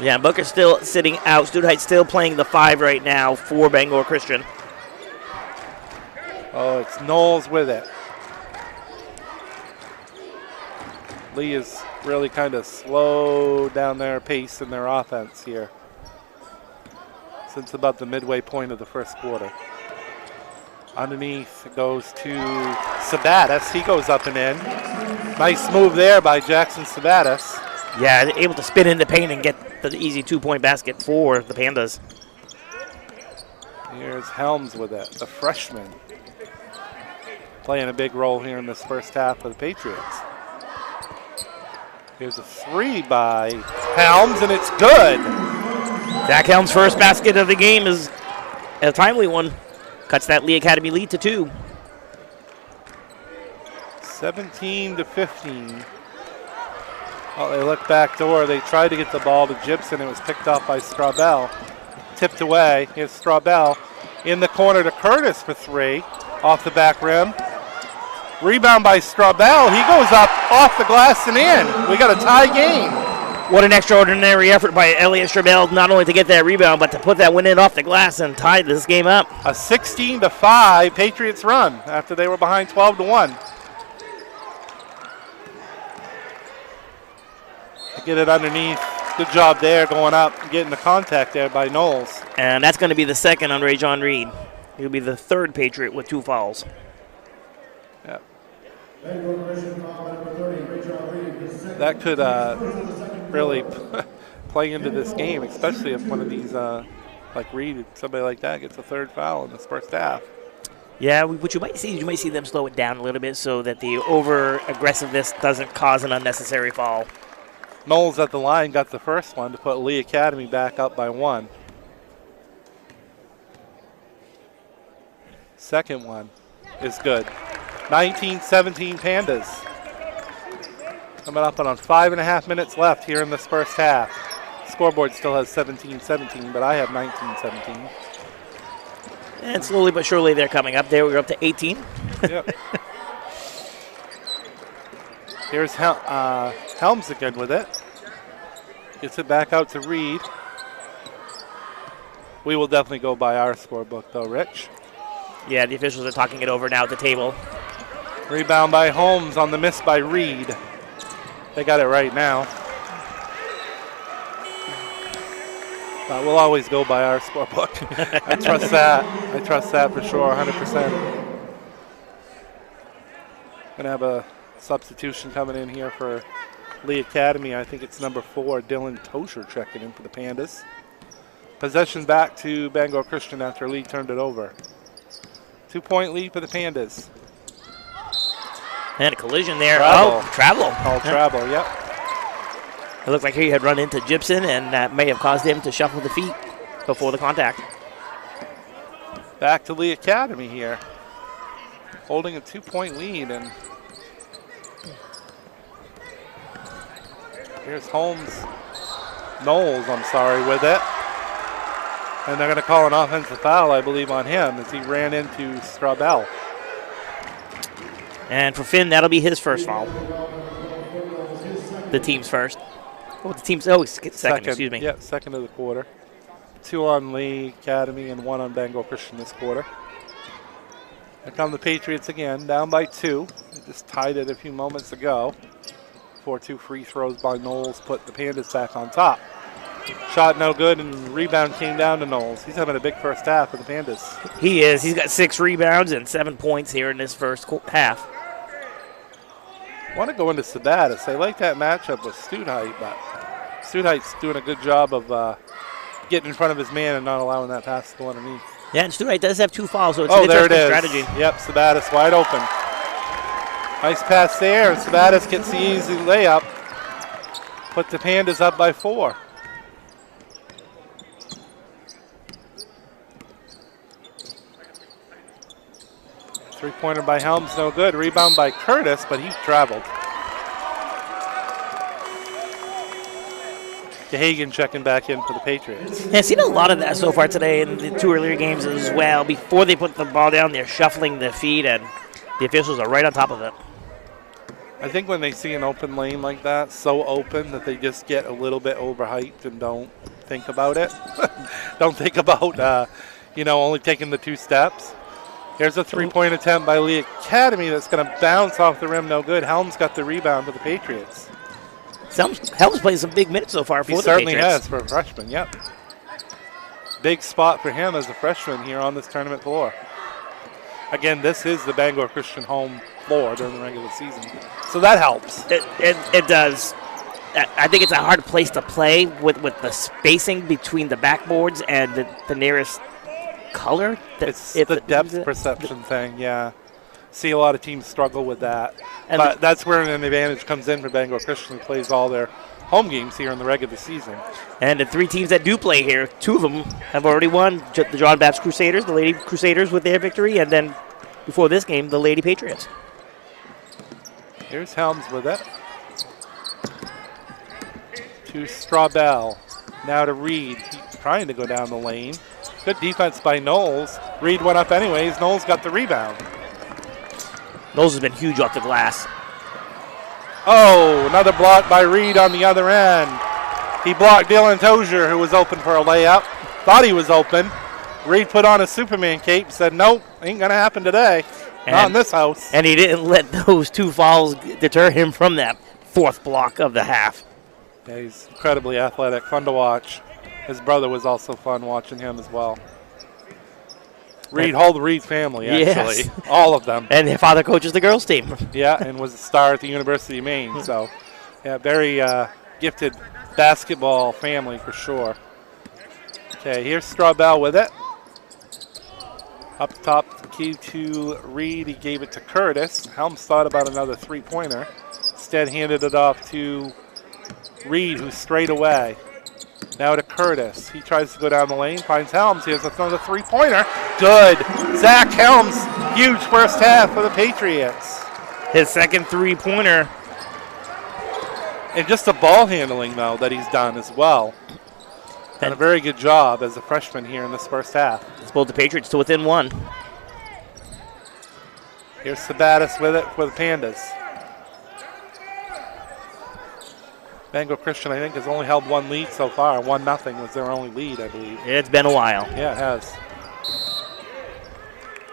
Yeah, Booker's still sitting out. Studheit still playing the 5 right now for Bangor Christian. Oh, it's Knowles with it. Lee is really kind of slowed down their pace in their offense here since about the midway point of the first quarter. Underneath it goes to Sabatis. He goes up and in. Nice move there by Jackson Sabatis. Yeah, able to spin in the paint and get the easy 2-point basket for the Pandas. Here's Helms with it, the freshman. Playing a big role here in this first half for the Patriots. Here's a 3 by Helms, and it's good. Zach Helms' first basket of the game is a timely one. Cuts that Lee Academy lead to 2. 17-15. Well, they look back door. They tried to get the ball to Gibson. It was picked up by Straubel. Tipped away. Here's Straubel in the corner to Curtis for 3. Off the back rim. Rebound by Straubel. He goes up off the glass and in. We got a tie game. What an extraordinary effort by Elliot Straubel, not only to get that rebound, but to put that one in off the glass and tie this game up. A 16-5 Patriots run after they were behind 12-1. Get it underneath. Good job there going up, getting the contact there by Knowles. And that's going to be the second on Rajon Reed. He'll be the 3rd Patriot with 2 fouls. Yep. That could really play into this game, especially if one of these, like Reed, somebody like that, gets a 3rd foul in this first half. Yeah, what you might see them slow it down a little bit so that the over-aggressiveness doesn't cause an unnecessary foul. Knowles at the line got the first one to put Lee Academy back up by 1. Second one is good. 19-17 Pandas. Coming up on 5.5 minutes left here in this first half. Scoreboard still has 17-17, but I have 19-17. And slowly but surely they're coming up. There we're up to 18. Yep. Here's Helms again with it. Gets it back out to Reed. We will definitely go by our scorebook though, Rich. Yeah, the officials are talking it over now at the table. Rebound by Holmes on the miss by Reed. They got it right now. But we'll always go by our scorebook. I trust that. I trust that for sure, 100%. Gonna have a substitution coming in here for Lee Academy. I think it's number 4, Dylan Tosher, checking in for the Pandas. Possession back to Bangor Christian after Lee turned it over. 2-point lead for the Pandas. And a collision there. Travel. Oh, travel. Called travel, yep. It looked like he had run into Gibson, and that may have caused him to shuffle the feet before the contact. Back to Lee Academy here. Holding a 2-point lead, and here's Knowles, with it. And they're going to call an offensive foul, I believe, on him as he ran into Straubel. And for Finn, that'll be his first foul. The team's first. Oh, the team's second, excuse me. Yeah, second of the quarter. 2 on Lee Academy and 1 on Bangor Christian this quarter. Here come the Patriots again, down by 2. They just tied it a few moments ago. 4-2 free throws by Knowles put the Pandas back on top. Shot no good, and rebound came down to Knowles. He's having a big first half for the Pandas. He is. He's got 6 rebounds and 7 points here in this first half. I want to go into Sabatis. I like that matchup with Studheit, but Studheit's doing a good job of getting in front of his man and not allowing that pass to go underneath. Yeah, and Studheit does have 2 fouls, so it's an interesting strategy. Yep, Sabatis wide open. Nice pass there, and Sabatis gets the easy layup. Put the Pandas up by 4. Three-pointer by Helms, no good. Rebound by Curtis, but he traveled. DeHagen checking back in for the Patriots. Yeah, I've seen a lot of that so far today in the 2 earlier games as well. Before they put the ball down, they're shuffling their feet, and the officials are right on top of it. I think when they see an open lane like that, so open that they just get a little bit overhyped and don't think about it. Don't think about, only taking the 2 steps. Here's a 3-point attempt by Lee Academy that's going to bounce off the rim, no good. Helms got the rebound for the Patriots. Helms playing some big minutes so far for the Patriots. He certainly has for a freshman, yep. Big spot for him as a freshman here on this tournament floor. Again, this is the Bangor Christian home floor during the regular season, so that helps. It does. I think it's a hard place to play with the spacing between the backboards and the nearest color. It's the depth perception thing, yeah. See a lot of teams struggle with that. But that's where an advantage comes in for Bangor Christian, who plays all their home games here in the regular season. And the 3 teams that do play here, 2 of them have already won. The John Baptist Crusaders, the Lady Crusaders with their victory, and then before this game, the Lady Patriots. Here's Helms with it. To Straubel. Now to Reed. He's trying to go down the lane. Good defense by Knowles. Reed went up anyways. Knowles got the rebound. Knowles has been huge off the glass. Oh, another block by Reed on the other end. He blocked Dylan Tozier, who was open for a layup. Thought he was open. Reed put on a Superman cape, said, nope, ain't going to happen today. Not in this house. And he didn't let those 2 fouls deter him from that 4th block of the half. Yeah, he's incredibly athletic, fun to watch. His brother was also fun watching him as well. Reed, whole Reed family, actually. Yes. All of them. And their father coaches the girls' team. Yeah, and was a star at the University of Maine. So, yeah, very gifted basketball family for sure. Okay, here's Straubel with it. Up top, the key to Reed. He gave it to Curtis. Helms thought about another 3-pointer. Instead, handed it off to Reed, who's straight away. Now to Curtis. He tries to go down the lane, finds Helms. He has another 3-pointer. Good. Zach Helms, huge first half for the Patriots. His second 3-pointer. And just the ball handling, though, that he's done as well. Done a very good job as a freshman here in this first half. It's pulled the Patriots to within 1. Here's Sabatis with it for the Pandas. Bangor Christian, I think, has only held 1 lead so far. 1-0 was their only lead, I believe. It's been a while. Yeah, it has.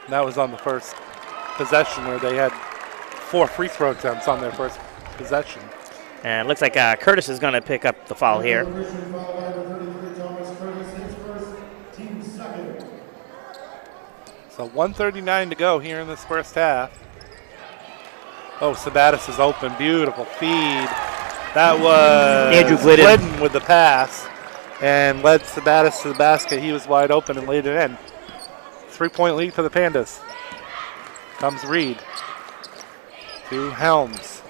And that was on the first possession where they had 4 free throw attempts on their first possession. And it looks like Curtis is going to pick up the foul here. So 1:39 to go here in this first half. Oh, Sabatis is open. Beautiful feed. That was Andrew Glidden with the pass and led Sabatis to the basket. He was wide open and laid it in. 3-point lead for the Pandas. Comes Reed to Helms.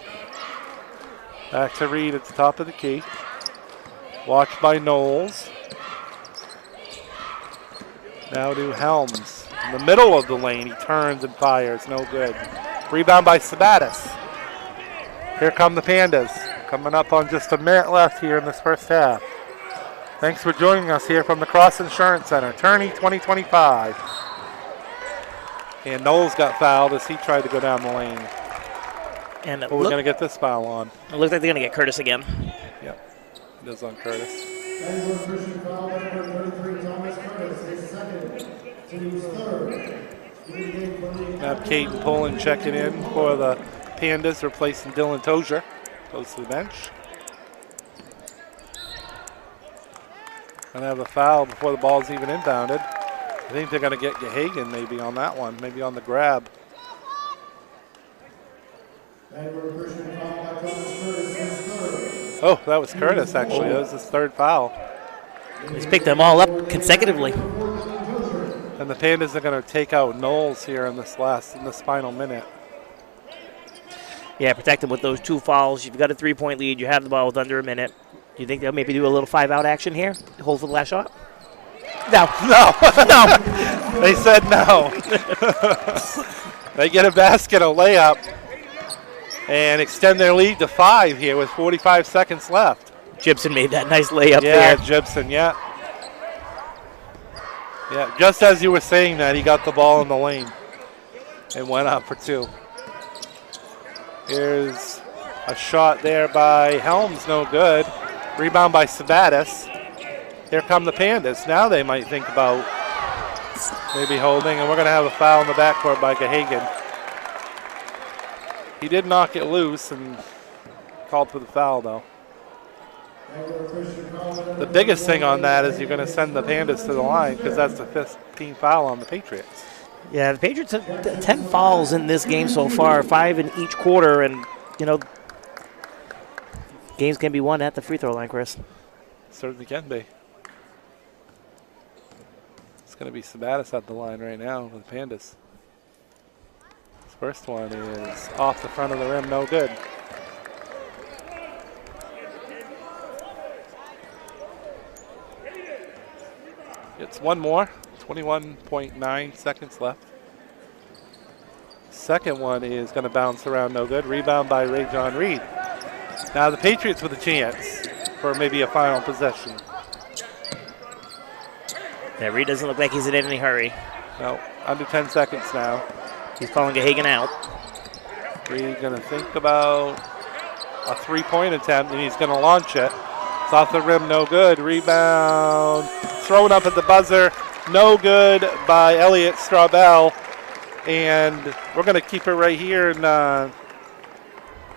Back to Reed at the top of the key. Watched by Knowles. Now to Helms. In the middle of the lane, he turns and fires. No good. Rebound by Sabatis. Here come the Pandas. Coming up on just a minute left here in this first half. Thanks for joining us here from the Cross Insurance Center. Tourney 2025. And Knowles got fouled as he tried to go down the lane. And we're going to get this foul on. It looks like they're going to get Curtis again. Yep. It is on Curtis. Now Caden Pullen checking in for the Pandas, replacing Dylan Tozier. Goes to the bench. Going to have a foul before the ball's even inbounded. I think they're going to get Gahagan maybe on that one, maybe on the grab. Oh, that was Curtis, actually. That was his 3rd foul. He's picked them all up consecutively. And the Pandas are going to take out Knowles here in this final minute. Yeah, protect them with those 2 fouls. You've got a 3-point lead. You have the ball with under a minute. Do you think they'll maybe do a little 5-out action here? Hold for the last shot? No. No. No. They said no. They get a basket, a layup, and extend their lead to 5 here with 45 seconds left. Gibson made that nice layup there. Yeah, Gibson, yeah. Yeah, just as you were saying that, he got the ball in the lane and went up for 2. Here's A shot there by Helms, no good. Rebound by Sabatis. Here come the Pandas. Now they might think about maybe holding, and we're going to have a foul in the backcourt by Gahagan. He did knock it loose and called for the foul, though. The biggest thing on that is you're going to send the Pandas to the line because that's the 15th foul on the Patriots. Yeah, the Patriots have 10 fouls in this game so far, 5 in each quarter, and, you know, games can be won at the free throw line, Chris. Certainly can be. It's going to be Sabatis at the line right now with the Pandas. His first one is off the front of the rim, no good. It's one more, 21.9 seconds left. Second one is going to bounce around, no good. Rebound by Ray John Reed. Now the Patriots with a chance for maybe a final possession. Yeah, Reed doesn't look like he's in any hurry. No, under 10 seconds now. He's calling Gahagan out. Reed going to think about a three-point attempt, and he's going to launch it. It's off the rim, no good. Rebound, thrown up at the buzzer, no good by Elliot Straubel. And we're going to keep it right here and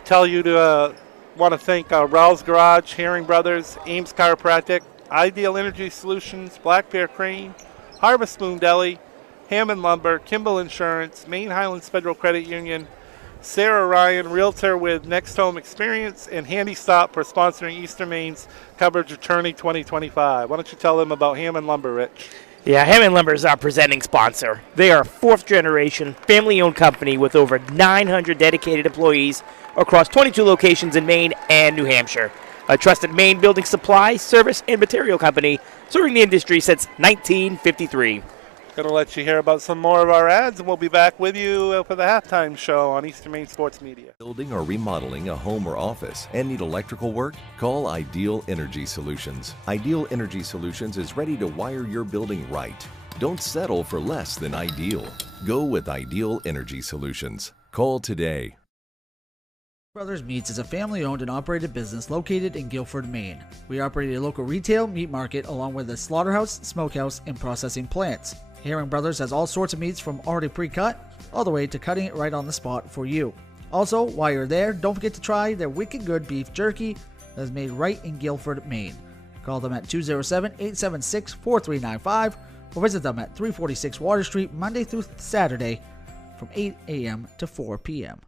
tell you to want to thank Raoul's Garage, Herring Brothers, Ames Chiropractic, Ideal Energy Solutions, Black Bear Crane, Harvest Moon Deli, Hammond Lumber, Kimball Insurance, Maine Highlands Federal Credit Union, Sarah Ryan, Realtor with Next Home Experience, and Handy Stop for sponsoring Eastern Maine's coverage of Tourney 2025. Why don't you tell them about Hammond Lumber, Rich? Yeah, Hammond Lumber is our presenting sponsor. They are a fourth-generation, family-owned company with over 900 dedicated employees across 22 locations in Maine and New Hampshire. A trusted Maine building supply, service, and material company serving the industry since 1953. Going to let you hear about some more of our ads, and we'll be back with you for the halftime show on Eastern Maine Sports Media. Building or remodeling a home or office and need electrical work? Call Ideal Energy Solutions. Ideal Energy Solutions is ready to wire your building right. Don't settle for less than ideal. Go with Ideal Energy Solutions. Call today. Brothers Meats is a family-owned and operated business located in Guilford, Maine. We operate a local retail meat market along with a slaughterhouse, smokehouse, and processing plants. Herring Brothers has all sorts of meats from already pre-cut all the way to cutting it right on the spot for you. Also, while you're there, don't forget to try their wicked good beef jerky that is made right in Guilford, Maine. Call them at 207-876-4395 or visit them at 346 Water Street Monday through Saturday from 8 a.m. to 4 p.m.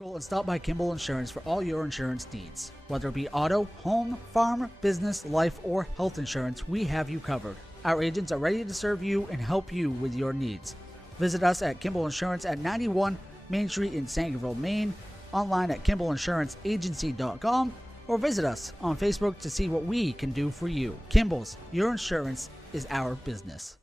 And stop by Kimball Insurance for all your insurance needs. Whether it be auto, home, farm, business, life, or health insurance, we have you covered. Our agents are ready to serve you and help you with your needs. Visit us at Kimball Insurance at 91 Main Street in Sangerville, Maine, online at KimballInsuranceAgency.com, or visit us on Facebook to see what we can do for you. Kimball's, your insurance is our business.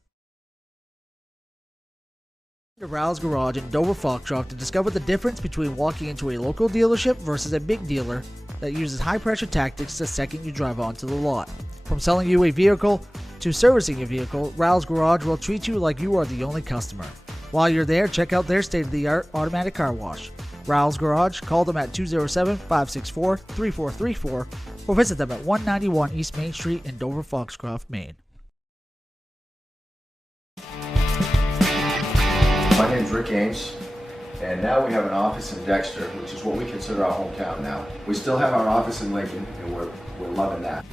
To Raoul's Garage in Dover Foxcroft to discover the difference between walking into a local dealership versus a big dealer that uses high-pressure tactics the second you drive onto the lot. From selling you a vehicle to servicing your vehicle, Raoul's Garage will treat you like you are the only customer. While you're there, check out their state-of-the-art automatic car wash. Raoul's Garage, call them at 207-564-3434 or visit them at 191 East Main Street in Dover Foxcroft, Maine. My name is Rick Ames, and now we have an office in Dexter, which is what we consider our hometown now. We still have our office in Lincoln, and we're loving that.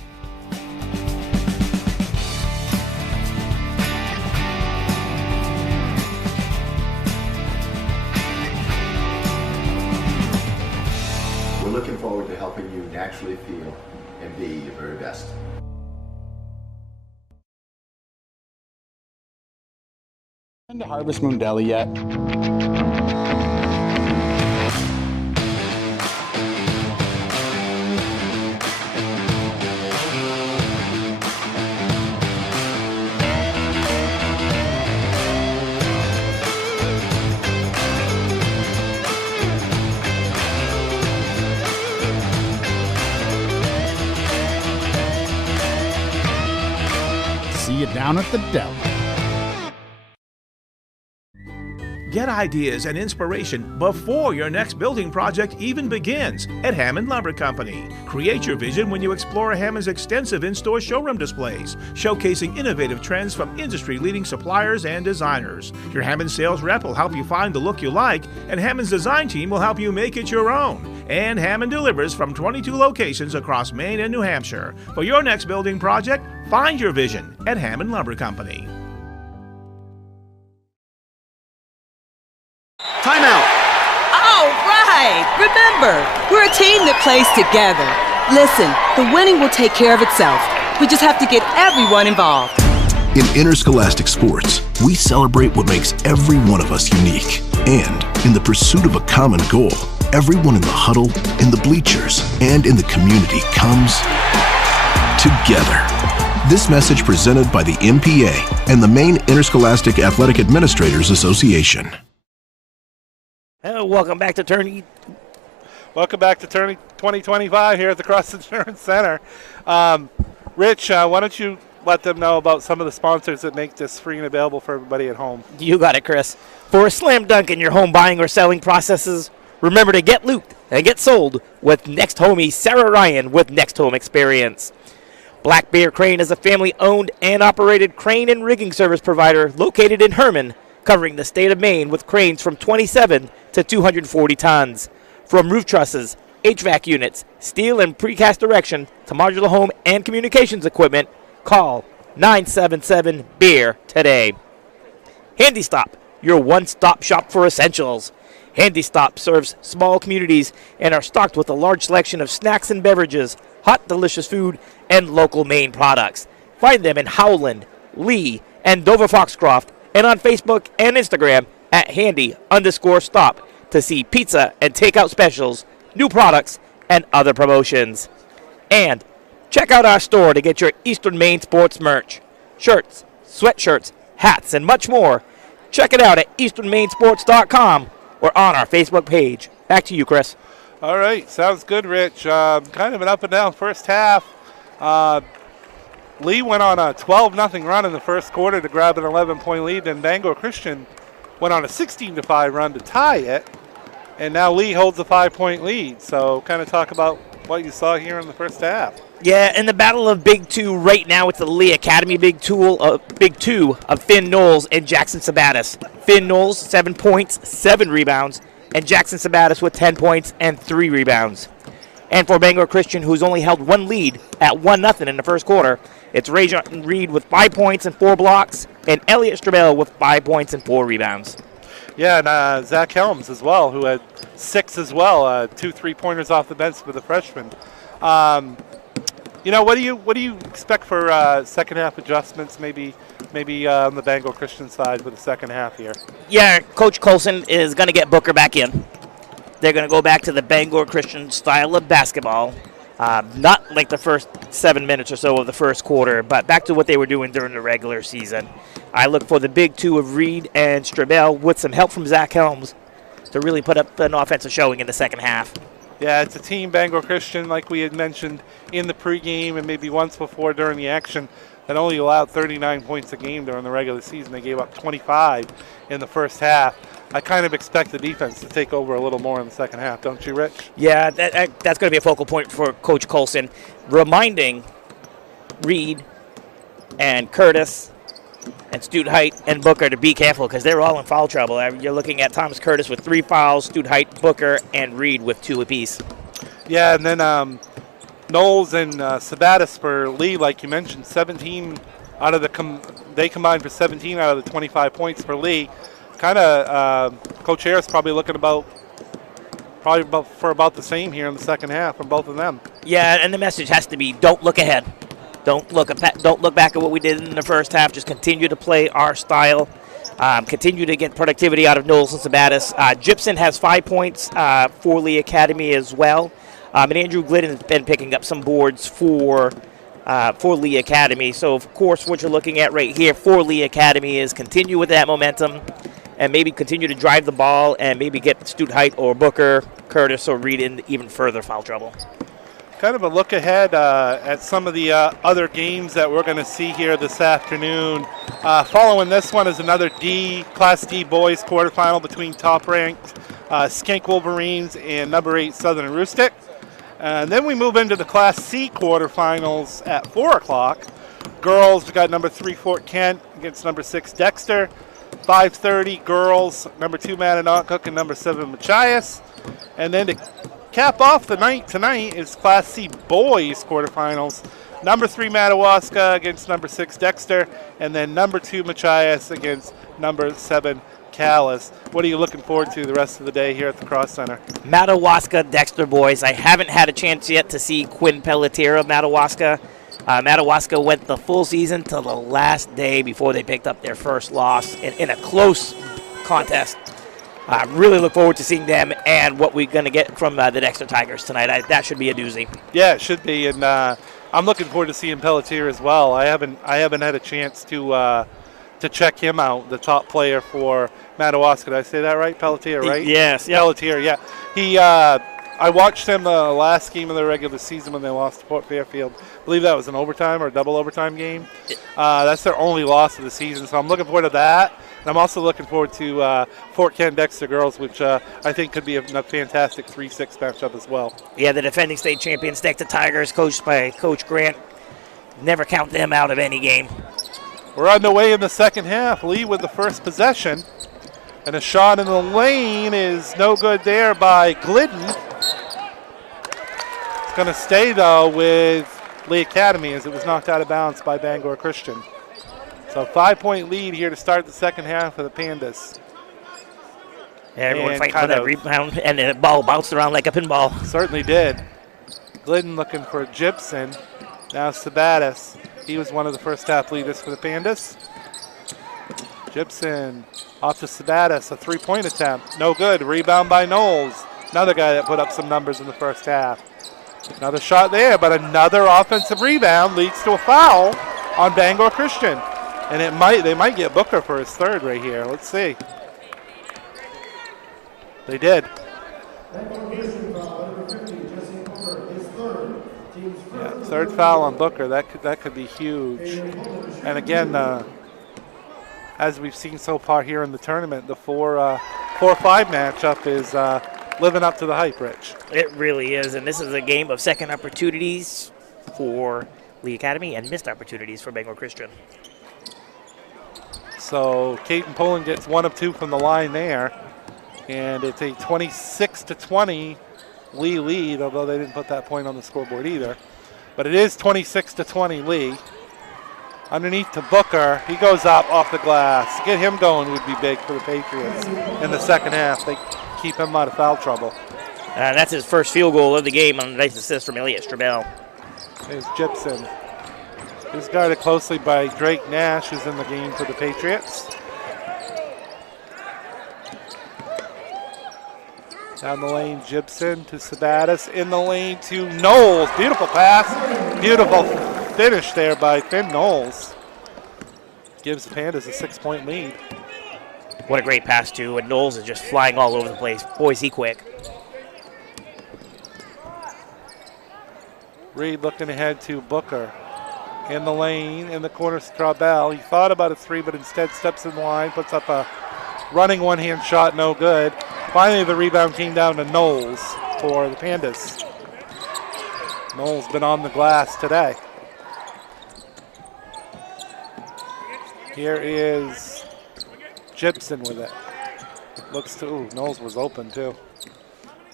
We're looking forward to helping you naturally feel and be your very best. Been to Harvest Moon Deli yet? See you down at the deli. Get ideas and inspiration before your next building project even begins at Hammond Lumber Company. Create your vision when you explore Hammond's extensive in-store showroom displays, showcasing innovative trends from industry-leading suppliers and designers. Your Hammond sales rep will help you find the look you like, and Hammond's design team will help you make it your own. And Hammond delivers from 22 locations across Maine and New Hampshire. For your next building project, find your vision at Hammond Lumber Company. Timeout. All right! Remember, we're a team that plays together. Listen, the winning will take care of itself. We just have to get everyone involved. In interscholastic sports, we celebrate what makes every one of us unique. And in the pursuit of a common goal, everyone in the huddle, in the bleachers, and in the community comes together. This message presented by the MPA and the Maine Interscholastic Athletic Administrators Association. Welcome back to Tourney. Welcome back to Tourney 2025 here at the Cross Insurance Center. Rich, why don't you let them know about some of the sponsors that make this free and available for everybody at home? You got it, Chris. For a slam dunk in your home buying or selling processes, remember to get looped and get sold with Next Homie Sarah Ryan with Next Home Experience. Black Bear Crane is a family-owned and operated crane and rigging service provider located in Herman, covering the state of Maine with cranes from 27 to 240 tons. From roof trusses, HVAC units, steel and precast erection to modular home and communications equipment, call 977-BEER today. Handy Stop, your one-stop shop for essentials. Handy Stop serves small communities and are stocked with a large selection of snacks and beverages, hot, delicious food, and local Maine products. Find them in Howland, Lee, and Dover Foxcroft, and on Facebook and Instagram at handy_stop to see pizza and takeout specials, new products, and other promotions. And check out our store to get your Eastern Maine sports merch. Shirts, sweatshirts, hats, and much more. Check it out at easternmainsports.com or on our Facebook page. Back to you, Chris. All right, sounds good, Rich. Kind of an up and down first half. Lee went on a 12-0 run in the first quarter to grab an 11-point lead, and Bangor Christian went on a 16-5 run to tie it, and now Lee holds a 5-point lead. So kind of talk about what you saw here in the first half. Yeah, in the battle of Big Two right now, it's the Lee Academy Big Two of Finn Knowles and Jackson Sabatis. Finn Knowles, 7 points, 7 rebounds, and Jackson Sabatis with 10 points and 3 rebounds. And for Bangor Christian, who's only held one lead at 1-0 in the first quarter, it's Rajon Reed with 5 points and 4 blocks, and Elliot Strabel with 5 points and 4 rebounds. Yeah, and Zach Helms as well, who had 6 as well, 2 3-pointers off the bench for the freshman. What do you expect for second half adjustments? Maybe on the Bangor Christian side for the second half here. Yeah, Coach Colson is going to get Booker back in. They're going to go back to the Bangor Christian style of basketball. Not like the first 7 minutes or so of the first quarter, but back to what they were doing during the regular season. I look for the Big Two of Reed and Strabel with some help from Zach Helms to really put up an offensive showing in the second half. Yeah, it's a team, Bangor Christian, like we had mentioned in the pregame and maybe once before during the action, that only allowed 39 points a game during the regular season. They gave up 25 in the first half. I kind of expect the defense to take over a little more in the second half, don't you, Rich? Yeah, that's going to be a focal point for Coach Colson, reminding Reed and Curtis and Studhite and Booker to be careful because they're all in foul trouble. You're looking at Thomas Curtis with 3 fouls, Studhite, Booker, and Reed with 2 apiece. Yeah, and then Knowles and Sabatis for Lee, like you mentioned, 17 out of they combined for 17 out of the 25 points for Lee. Kind of Coach Harris probably looking for about the same here in the second half from both of them. Yeah, and the message has to be: don't look ahead, don't look back at what we did in the first half. Just continue to play our style, continue to get productivity out of Knowles and Sabatis. Gibson has 5 points for Lee Academy as well, and Andrew Glidden has been picking up some boards for Lee Academy. So of course, what you're looking at right here for Lee Academy is continue with that momentum. And maybe continue to drive the ball and maybe get Studhite or Booker, Curtis, or Reed in even further foul trouble. kind of a look ahead at some of the other games that we're going to see here this afternoon. Following this one is another Class D boys quarterfinal between top-ranked Skank Wolverines and number 8 Southern Aroostook. And then we move into the Class C quarterfinals at 4 o'clock. Girls, we got number 3 Fort Kent against number 6 Dexter. 5:30 girls, number 2 Mananock and number 7 Machias. And then to cap off the night tonight is Class C boys quarterfinals. Number 3 Madawaska against number 6 Dexter, and then number 2 Machias against number 7 Callis. What are you looking forward to the rest of the day here at the Cross Center? Madawaska Dexter boys. I haven't had a chance yet to see Quinn Pelletier of Madawaska. Madawaska went the full season till the last day before they picked up their first loss in a close contest. I really look forward to seeing them and what we're going to get from the Dexter Tigers tonight. That should be a doozy. Yeah, it should be, and I'm looking forward to seeing Pelletier as well. I haven't had a chance to check him out, the top player for Madawaska. Did I say that right? Pelletier, right? Yes. Yep. Pelletier, yeah. He, I watched him the last game of the regular season when they lost to Port Fairfield. I believe that was an overtime or double overtime game. That's their only loss of the season, so I'm looking forward to that. And I'm also looking forward to Fort Kent Dexter girls, which I think could be a fantastic 3-6 matchup as well. Yeah, the defending state champions, Dexter Tigers, coached by Coach Grant. Never count them out of any game. We're on the way in the second half. Lee with the first possession. And a shot in the lane is no good there by Glidden. It's going to stay, though, with Lee Academy as it was knocked out of bounds by Bangor Christian. So 5-point lead here to start the second half of the Pandas. Yeah, everyone fighting for that rebound, and the ball bounced around like a pinball. Certainly did. Glidden looking for Gibson. Now Sabatis. He was one of the first half leaders for the Pandas. Gibson off to Sabatis, a 3-point attempt. No good. Rebound by Knowles. Another guy that put up some numbers in the first half. Another shot there, but another offensive rebound leads to a foul on Bangor Christian. And they might get Booker for his third right here. Let's see. They did. Yeah, third foul on Booker. That could be huge. And again, as we've seen so far here in the tournament, the 4-5 matchup is living up to the hype, Rich. It really is, and this is a game of second opportunities for Lee Academy and missed opportunities for Bangor Christian. So Caton Pullen gets 1 of 2 from the line there, and it's a 26-20 Lee lead, although they didn't put that point on the scoreboard either. But it is 26-20 Lee. Underneath to Booker. He goes up off the glass. Get him going would be big for the Patriots in the second half. They keep him out of foul trouble. That's his first field goal of the game on a nice assist from Elliot Strabel. There's Gibson. He's guarded closely by Drake Nash, who's in the game for the Patriots. Down the lane, Gibson to Sabatis. In the lane to Knowles. Beautiful pass. Beautiful finish there by Finn Knowles. Gives the Pandas a 6-point lead. What a great pass, too. And Knowles is just flying all over the place. Boy, is he quick. Reed looking ahead to Booker. In the lane, in the corner, Strabel. He thought about a 3, but instead steps in the line, puts up a running one-hand shot, no good. Finally, the rebound came down to Knowles for the Pandas. Knowles been on the glass today. Here is Gibson with it. Looks to, Knowles was open too.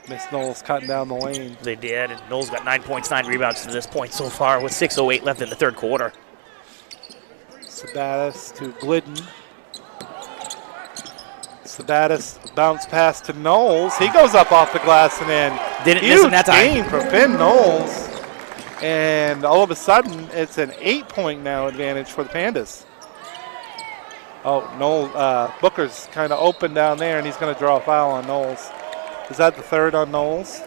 Missed Knowles cutting down the lane. They did, and Knowles got 9 points, 9 rebounds to this point so far with 6:08 left in the third quarter. Sabatis to Glidden. Sabatis bounce pass to Knowles. He goes up off the glass and in. Didn't miss him that time. Huge game for Finn Knowles. And all of a sudden, it's an 8-point now advantage for the Pandas. Oh, Knowles, Booker's kind of open down there, and he's going to draw a foul on Knowles. Is that the third on Knowles?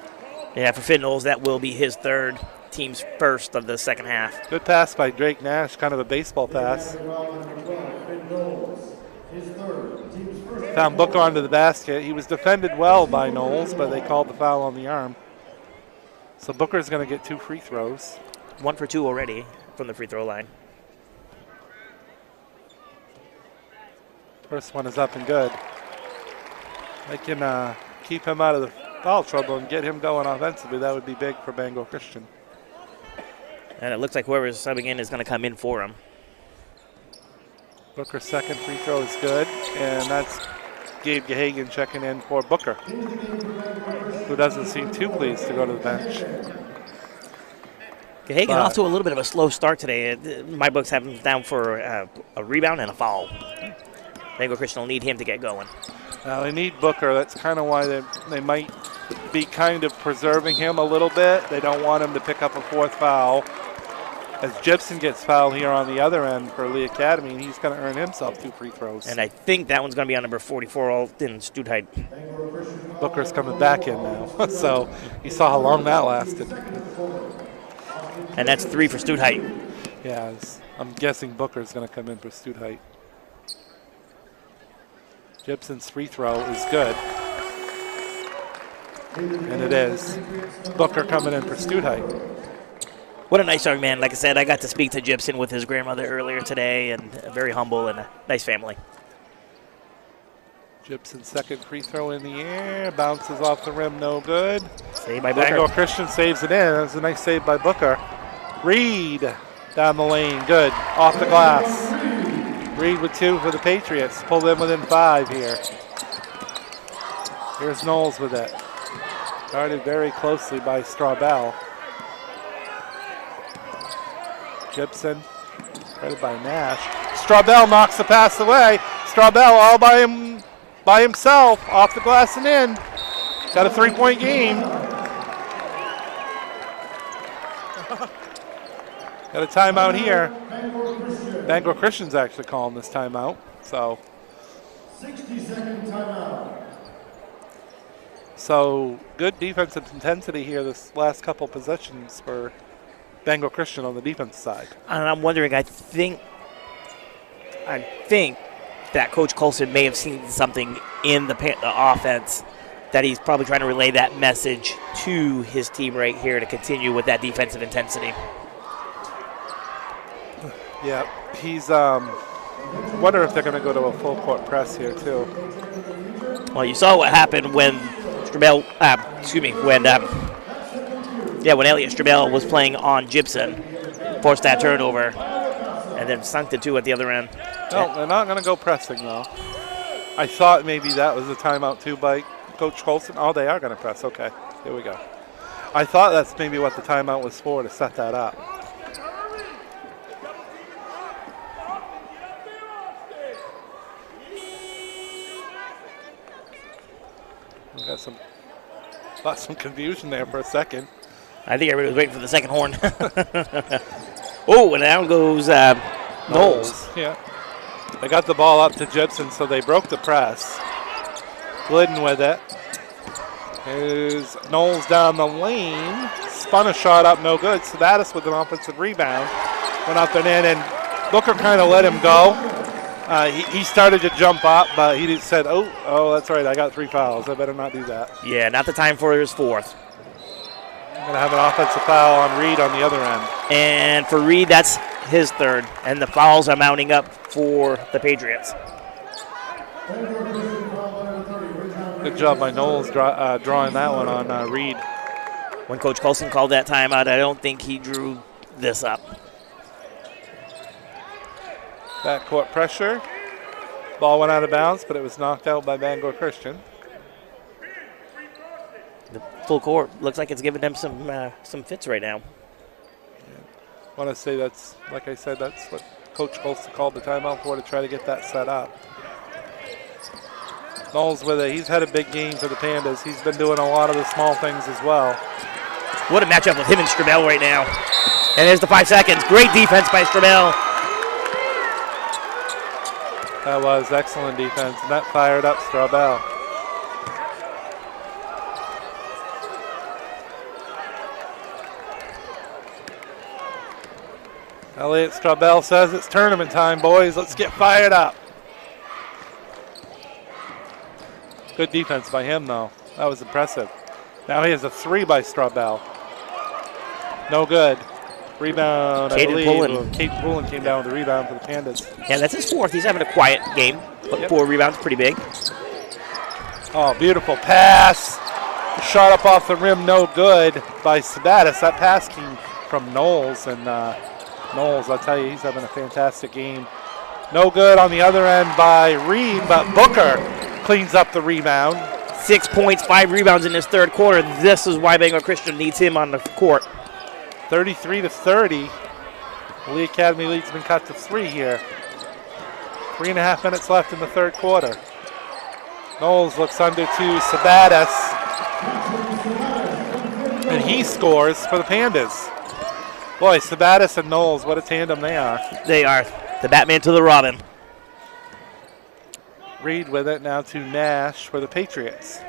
Yeah, for Finn Knowles, that will be his third, team's first of the second half. Good pass by Drake Nash, kind of a baseball pass. Found Booker onto the basket. He was defended well by Knowles, but they called the foul on the arm. So Booker's going to get 2 free throws. 1 for 2 already from the free throw line. First one is up and good. They can keep him out of the foul trouble and get him going offensively. That would be big for Bangor Christian. And it looks like whoever's subbing in is going to come in for him. Booker's second free throw is good, and that's Gabe Gahagan checking in for Booker, who doesn't seem too pleased to go to the bench. Gahagan off to a little bit of a slow start today. My books have him down for a rebound and a foul. Bangor Christian will need him to get going. Now they need Booker. That's kind of why they might be kind of preserving him a little bit. They don't want him to pick up a 4th foul. As Gibson gets fouled here on the other end for Lee Academy, and he's going to earn himself 2 free throws. And I think that one's going to be on number 44, Alton Studheit. Booker's coming back in now, so you saw how long that lasted. And that's 3 for Studheit. Yeah, I'm guessing Booker's going to come in for Studheit. Gibson's free throw is good. And it is. Booker coming in for Studheit. What a nice young man. Like I said, I got to speak to Gibson with his grandmother earlier today, and very humble and a nice family. Gibson's second free throw in the air. Bounces off the rim, no good. Saved by Booker. Bangor Christian saves it in. That's a nice save by Booker. Reed down the lane, good. Off the glass. Reed with 2 for the Patriots. Pull them within 5 here. Here's Knowles with it. Guarded very closely by Straubel. Gibson, guarded by Nash. Straubel knocks the pass away. Straubel all by himself, off the glass and in. Got a 3-point game. Got a timeout here. Bangor Christian's actually calling this timeout. So 60-second timeout. So good defensive intensity here this last couple possessions for Bangor Christian on the defense side. And I'm wondering, I think that Coach Colson may have seen something in the offense that he's probably trying to relay that message to his team right here to continue with that defensive intensity. Yeah, he's wonder if they're going to go to a full court press here too. Well, you saw what happened when Straubel, when Elliot Straubel was playing on Gibson, forced that turnover, and then sunk the 2 at the other end. No, they're not going to go pressing though. I thought maybe that was a timeout too by Coach Colson. Oh, they are going to press. Okay, here we go. I thought that's maybe what the timeout was for, to set that up. We got some confusion there for a second. I think everybody was waiting for the second horn. Oh, and down goes Knowles. Yeah. They got the ball up to Gibson, so they broke the press. Glidden with it. Here's Knowles down the lane. Spun a shot up, no good. Savatis with an offensive rebound. Went up and in, and Booker kind of let him go. He started to jump up, but he just said, oh, that's right, I got 3 fouls. I better not do that. Yeah, not the time for his 4th. Going to have an offensive foul on Reed on the other end. And for Reed, that's his 3rd. And the fouls are mounting up for the Patriots. Good job by Knowles drawing that one on Reed. When Coach Colson called that timeout, I don't think he drew this up. Backcourt pressure. Ball went out of bounds, but it was knocked out by Bangor Christian. The full court looks like it's giving them some fits right now. I want to say that's, like I said, that's what Coach Colson called the timeout for, to try to get that set up. Knowles with it. He's had a big game for the Pandas. He's been doing a lot of the small things as well. What a matchup with him and Straubel right now. And there's the 5 seconds. Great defense by Straubel. That was excellent defense, and that fired up Straubel. Elliot Straubel says it's tournament time, boys. Let's get fired up. Good defense by him, though. That was impressive. Now he has a 3 by Straubel. No good. Rebound, I believe. Caden Poulin came down with the rebound for the Pandas. Yeah, that's his fourth. He's having a quiet game, but 4 rebounds, pretty big. Oh, beautiful pass. Shot up off the rim, no good by Sabatis. That pass came from Knowles, and Knowles, I'll tell you, he's having a fantastic game. No good on the other end by Reed, but Booker cleans up the rebound. 6 points, 5 rebounds in this third quarter. This is why Bangor Christian needs him on the court. 33-30. Lee Academy lead's been cut to 3 here. 3.5 minutes left in the third quarter. Knowles looks under to Sabatis. And he scores for the Pandas. Boy, Sabatis and Knowles, what a tandem they are. They are. The Batman to the Robin. Reed with it now to Nash for the Patriots.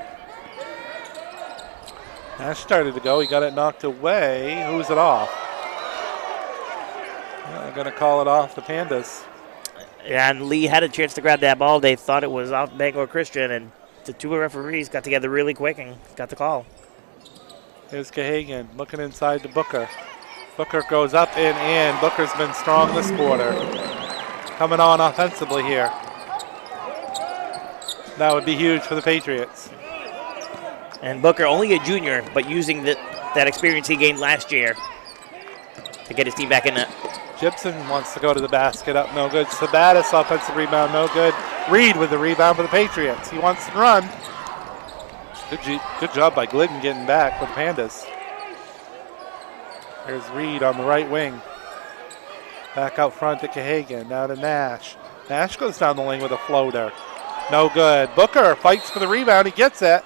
Nash started to go. He got it knocked away. Who's it off? They're going to call it off the Pandas. And Lee had a chance to grab that ball. They thought it was off Bangor Christian, and the 2 referees got together really quick and got the call. Here's Cahagan looking inside to Booker. Booker goes up and in. Booker's been strong this quarter. Coming on offensively here. That would be huge for the Patriots. And Booker, only a junior, but using that experience he gained last year to get his team back in it. Gibson wants to go to the basket, up no good. Sabatis, offensive rebound, no good. Reed with the rebound for the Patriots. He wants to run. Good job by Glidden getting back with the Pandas. Here's Reed on the right wing. Back out front to Cahagan, now to Nash. Nash goes down the lane with a floater. No good. Booker fights for the rebound, he gets it.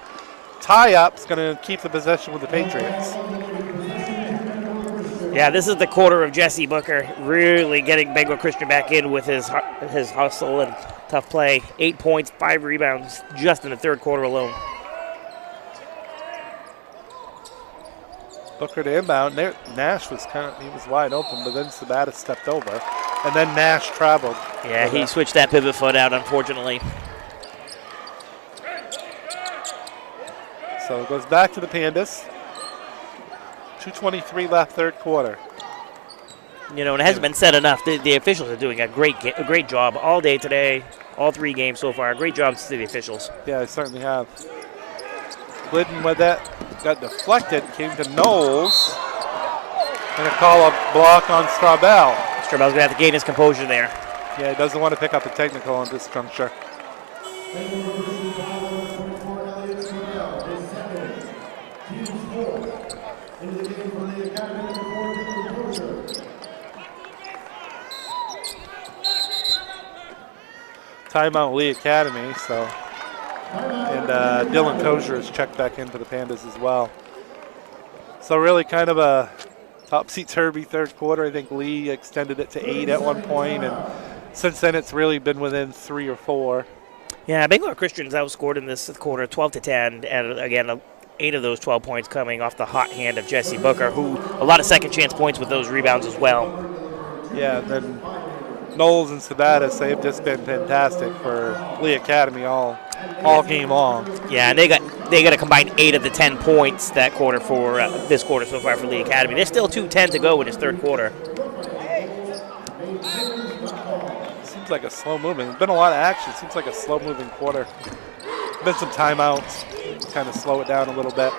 Tie-up's going to keep the possession with the Patriots. Yeah, this is the quarter of Jesse Booker really getting Bangor Christian back in with his hustle and tough play. 8 points, 5 rebounds just in the third quarter alone. Booker to inbound. There, Nash was he was wide open, but then Sabatis stepped over, and then Nash traveled. Yeah, he switched that pivot foot out, unfortunately. So it goes back to the Pandas. 2:23 left, third quarter. You know, and it hasn't been said enough. The officials are doing a great job all day today, all 3 games so far. Great job to the officials. Yeah, they certainly have. Glidden with that, got deflected, came to Knowles. Gonna call a block on Straubel. Straubel's gonna have to gain his composure there. Yeah, he doesn't want to pick up a technical in this juncture. Timeout Lee Academy, so. And Dylan Tozier is checked back in for the Pandas as well. So really kind of a topsy-turvy third quarter. I think Lee extended it to 8 at one point, and since then it's really been within 3 or 4. Yeah, Bangor Christian's outscored in this quarter 12-10, and again, 8 of those 12 points coming off the hot hand of Jesse Booker, who a lot of second chance points with those rebounds as well. Yeah, then Knowles and Sabatis, they've just been fantastic for Lee Academy all game long. Yeah, and they got a combined 8 of the 10 points that quarter for this quarter so far for Lee Academy. There's still 2:10 to go in this third quarter. Seems like a slow moving. There's been a lot of action. Seems like a slow moving quarter. Been some timeouts, kind of slow it down a little bit.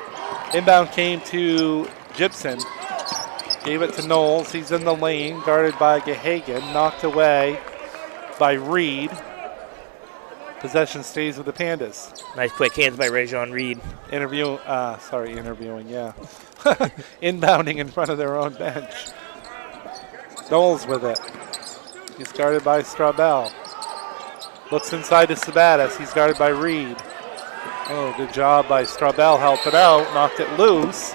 Inbound came to Gibson. Gave it to Knowles. He's in the lane, guarded by Gahagan. Knocked away by Reed. Possession stays with the Pandas. Nice quick hands by Rajon Reed. Interviewing, yeah. Inbounding in front of their own bench. Knowles with it. He's guarded by Straubel. Looks inside to Sabatis. He's guarded by Reed. Oh, good job by Straubel. Helped it out. Knocked it loose.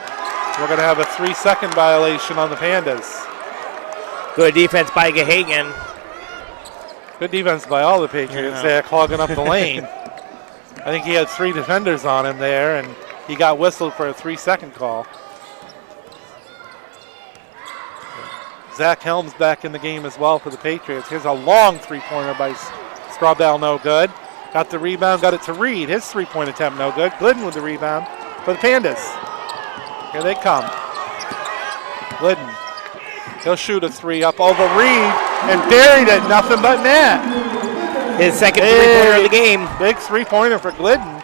We're going to have a 3-second violation on the Pandas. Good defense by Gahagan. Good defense by all the Patriots there, clogging up the lane. I think he had 3 defenders on him there, and he got whistled for a 3-second call. Zach Helms back in the game as well for the Patriots. Here's a long 3-pointer by Straubel, no good. Got the rebound, got it to Reed. His 3-point attempt, no good. Glidden with the rebound for the Pandas. Here they come. Glidden. He'll shoot a three up over Reed and buried it, nothing but net. His second three-pointer of the game. Big three-pointer for Glidden.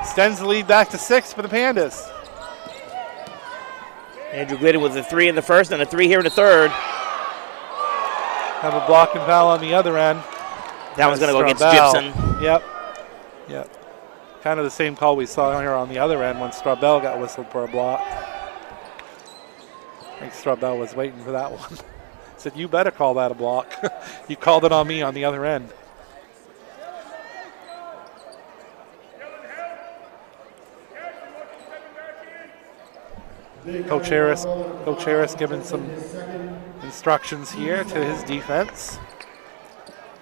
Extends the lead back to 6 for the Pandas. Andrew Glidden with a 3 in the first and a 3 here in the third. Have a block and foul on the other end. That one's going to go against Gibson. Yep. Kind of the same call we saw here on the other end when Strabell got whistled for a block. I think Strabell was waiting for that one. Said, you better call that a block. You called it on me on the other end. Coach Harris giving some instructions here to his defense.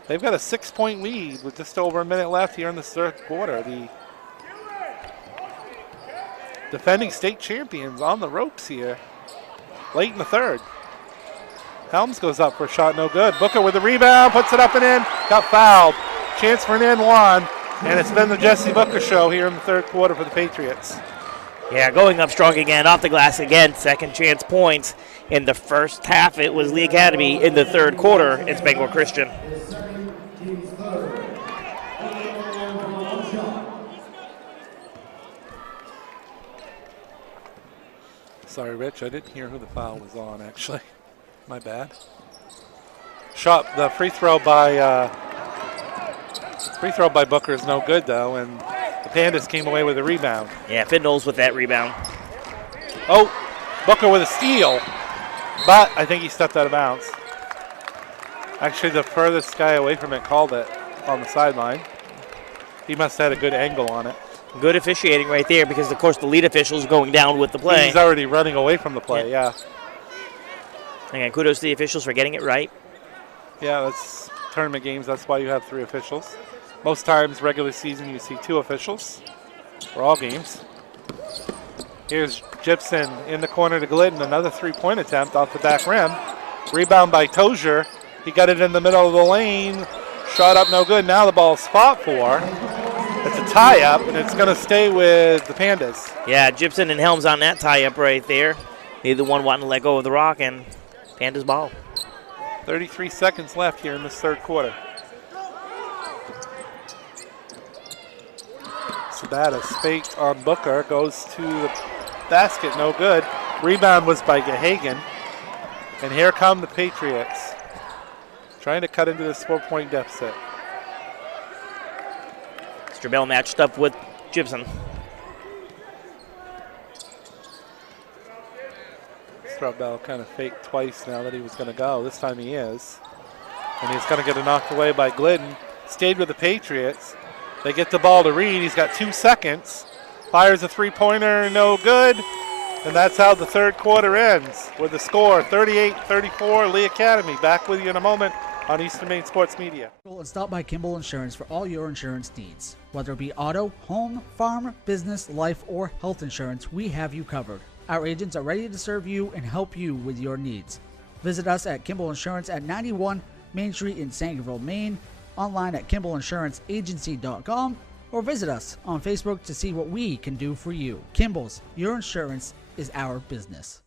They've got a 6-point lead with just over a minute left here in the third quarter. The defending state champions on the ropes here late in the third. Helms goes up for a shot, no good. Booker with the rebound, puts it up and in, got fouled. Chance for an and one, and it's been the Jesse Booker show here in the third quarter for the Patriots. Yeah, going up strong again, off the glass again, second chance points. In the first half, it was Lee Academy. In the third quarter, it's Bangor Christian. Sorry, Rich, I didn't hear who the foul was on, actually. My bad. Shot, the free throw by Booker is no good, though, and the Pandas came away with a rebound. Yeah, Finn Knowles with that rebound. Oh, Booker with a steal, but I think he stepped out of bounds. Actually, the furthest guy away from it called it on the sideline. He must have had a good angle on it. Good officiating right there because, of course, the lead official is going down with the play. He's already running away from the play, yeah. Again, kudos to the officials for getting it right. Yeah, that's tournament games. That's why you have 3 officials. Most times, regular season, you see 2 officials for all games. Here's Gibson in the corner to Glidden. Another 3-point attempt off the back rim. Rebound by Tozier. He got it in the middle of the lane. Shot up no good. Now the ball's fought for. It's a tie-up, and it's going to stay with the Pandas. Yeah, Gibson and Helms on that tie-up right there. Neither one wanting to let go of the rock, and Pandas ball. 33 seconds left here in this third quarter. Sabatas faked on Booker, goes to the basket, no good. Rebound was by Gahagan. And here come the Patriots, trying to cut into this 4-point deficit. Strabell matched up with Gibson. Strabell kind of faked twice now that he was going to go. This time he is. And he's going to get it knocked away by Glidden. Stayed with the Patriots. They get the ball to Reed. He's got 2 seconds. Fires a 3-pointer, no good. And that's how the third quarter ends with the score 38-34, Lee Academy. Back with you in a moment on Eastern Maine Sports Media. And stop by Kimball Insurance for all your insurance needs. Whether it be auto, home, farm, business, life, or health insurance, we have you covered. Our agents are ready to serve you and help you with your needs. Visit us at Kimball Insurance at 91 Main Street in Sangerville, Maine, online at KimballInsuranceAgency.com, or visit us on Facebook to see what we can do for you. Kimball's, your insurance is our business.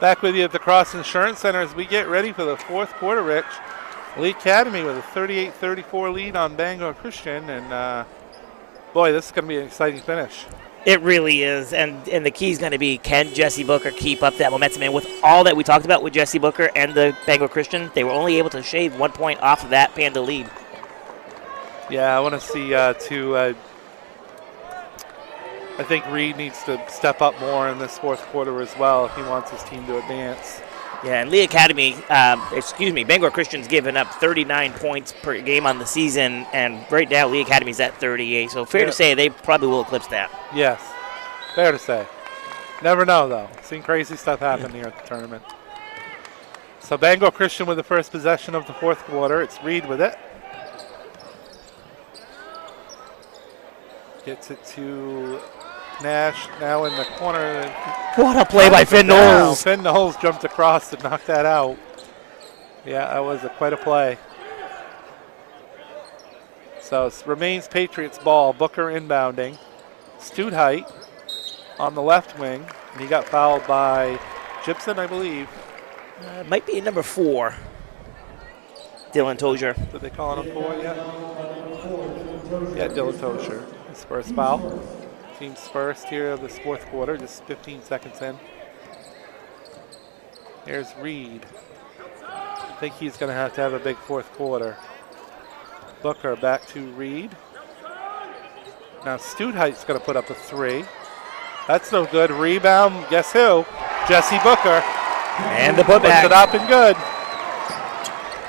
Back with you at the Cross Insurance Center as we get ready for the fourth quarter, Rich. Lee Academy with a 38-34 lead on Bangor Christian, and boy, this is going to be an exciting finish. It really is, and the key is going to be, can Jesse Booker keep up that momentum? And with all that we talked about with Jesse Booker and the Bangor Christian, they were only able to shave 1 point off of that Panda lead. Yeah, I want to see, I think Reed needs to step up more in this fourth quarter as well if he wants his team to advance. Yeah, and Lee Academy, Bangor Christian's given up 39 points per game on the season, and right now Lee Academy's at 38. So fair to say they probably will eclipse that. Yes, fair to say. Never know, though. Seen crazy stuff happen here at the tournament. So Bangor Christian with the first possession of the fourth quarter. It's Reed with it. Gets it to Nash, now in the corner. What a play by Finn Knowles. Finn Knowles jumped across to knock that out. Yeah, that was quite a play. So it remains Patriots ball. Booker inbounding. Studheit on the left wing, and he got fouled by Gibson, I believe. Might be number 4, Dylan Tozier. Did they call him 4 yet? Yeah, Dylan Tozier. His first foul. Team's first here of this fourth quarter, just 15 seconds in. Here's Reed. I think he's going to have a big fourth quarter. Booker back to Reed. Now Studheit's going to put up a 3. That's no good. Rebound, guess who? Jesse Booker. And the putback. Puts it up and good.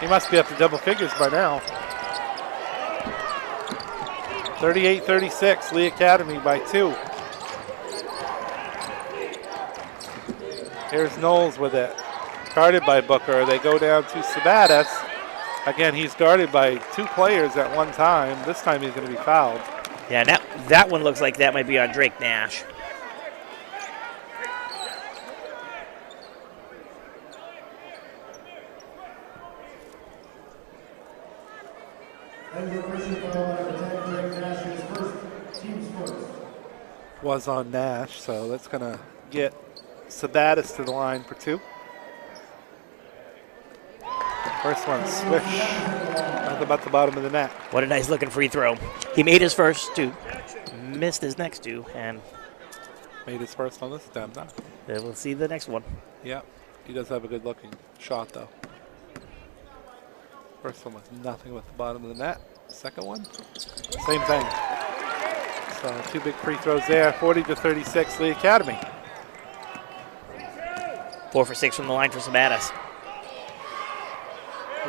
He must be up to double figures by now. 38-36, Lee Academy by 2. Here's Knowles with it. Guarded by Booker. They go down to Sabatis. Again, he's guarded by 2 players at one time. This time he's going to be fouled. Yeah, that one looks like that might be on Drake Nash. Was on Nash, so that's going to get Sabatis to the line for 2. First one, swish. Nothing about the bottom of the net. What a nice looking free throw. He made his first 2, missed his next 2, and made his first on this attempt, huh? We'll see the next one. Yep, he does have a good looking shot though. First one was nothing with the bottom of the net. Second one, same thing. So 2 big free throws there, 40-36 Lee Academy. 4 for 6 from the line for Sabatis.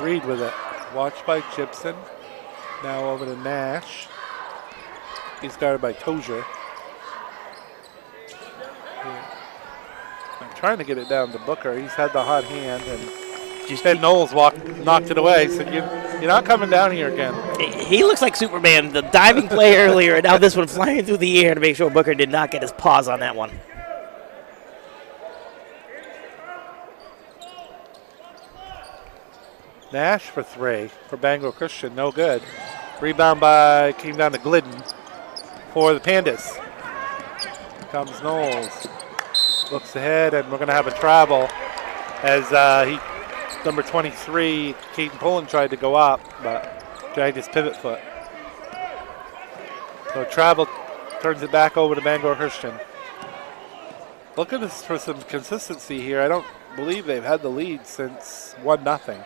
Reed with it. Watched by Gibson. Now over to Nash. He's guarded by Tozier. I'm trying to get it down to Booker. He's had the hot hand, and Ted Knowles knocked it away. So you're not coming down here again. He looks like Superman. The diving play earlier, and now this one flying through the air to make sure Booker did not get his paws on that one. Nash for 3 for Bangor Christian, no good. Rebound came down to Glidden for the Pandas. Here comes Knowles. Looks ahead, and we're going to have a travel as number 23, Caden Pullen, tried to go up, but dragged his pivot foot. So travel turns it back over to Bangor Christian. Looking for some consistency here. I don't believe they've had the lead since 1-0.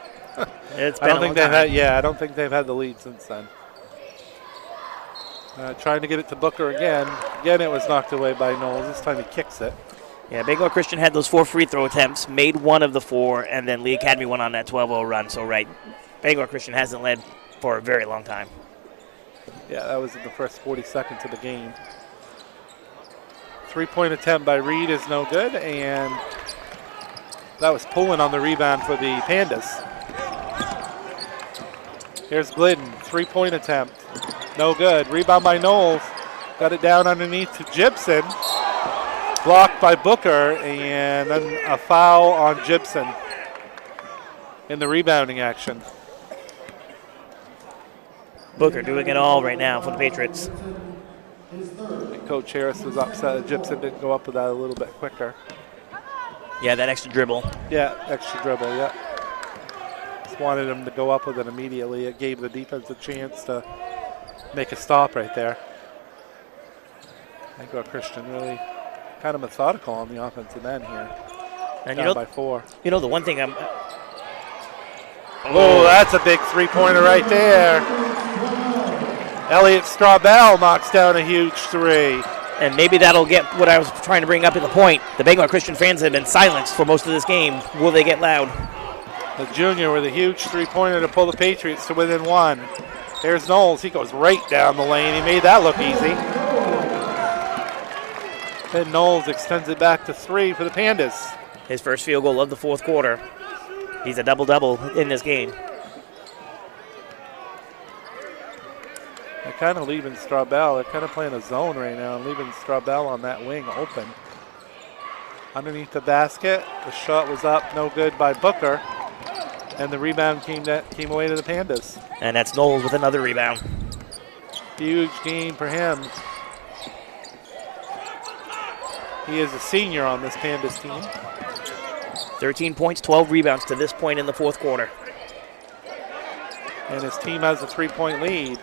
It's been a long time. I don't think they've had the lead since then. Trying to get it to Booker again. Again, it was knocked away by Knowles. This time he kicks it. Yeah, Bangor Christian had those 4 free throw attempts, made 1 of the 4, and then Lee Academy went on that 12-0 run. So, right, Bangor Christian hasn't led for a very long time. Yeah, that was in the first 40 seconds of the game. 3-point attempt by Reed is no good, and that was Pullen on the rebound for the Pandas. Here's Glidden, 3-point attempt. No good. Rebound by Knowles. Got it down underneath to Gibson. Blocked by Booker, and then a foul on Gibson in the rebounding action. Booker doing it all right now for the Patriots. And Coach Harris was upset that Gibson didn't go up with that a little bit quicker. Yeah, that extra dribble. Yeah, extra dribble, yeah. Just wanted him to go up with it immediately. It gave the defense a chance to make a stop right there. Bangor Christian really kind of methodical on the offensive end here. And down by 4. You know, the one thing Oh, that's a big 3-pointer right there. Elliot Straubel knocks down a huge 3. And maybe that'll get what I was trying to bring up at the point. The Bangor Christian fans have been silenced for most of this game. Will they get loud? The junior with a huge 3-pointer to pull the Patriots to within 1. There's Knowles. He goes right down the lane. He made that look easy. Then Knowles extends it back to 3 for the Pandas. His first field goal of the fourth quarter. He's a double-double in this game. They're kind of leaving Straubel. They're kind of playing a zone right now and leaving Straubel on that wing open. Underneath the basket, the shot was up, no good by Booker. And the rebound came away to the Pandas. And that's Knowles with another rebound. Huge game for him. He is a senior on this Pandas team. 13 points, 12 rebounds to this point in the fourth quarter. And his team has a 3-point lead.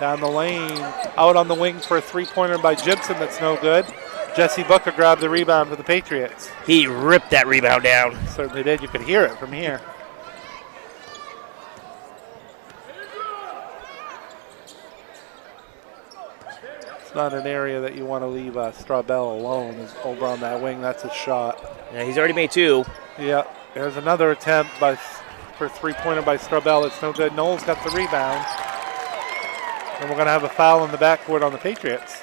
Down the lane, out on the wing for a three-pointer by Gibson that's no good. Jesse Booker grabbed the rebound for the Patriots. He ripped that rebound down. Certainly did. You could hear it from here. It's not an area that you want to leave Strabell alone. Is over on that wing. That's a shot. Yeah, he's already made 2. Yeah, there's another attempt for a three-pointer by Strabell. It's no good. Knowles got the rebound. And we're going to have a foul in the backcourt on the Patriots.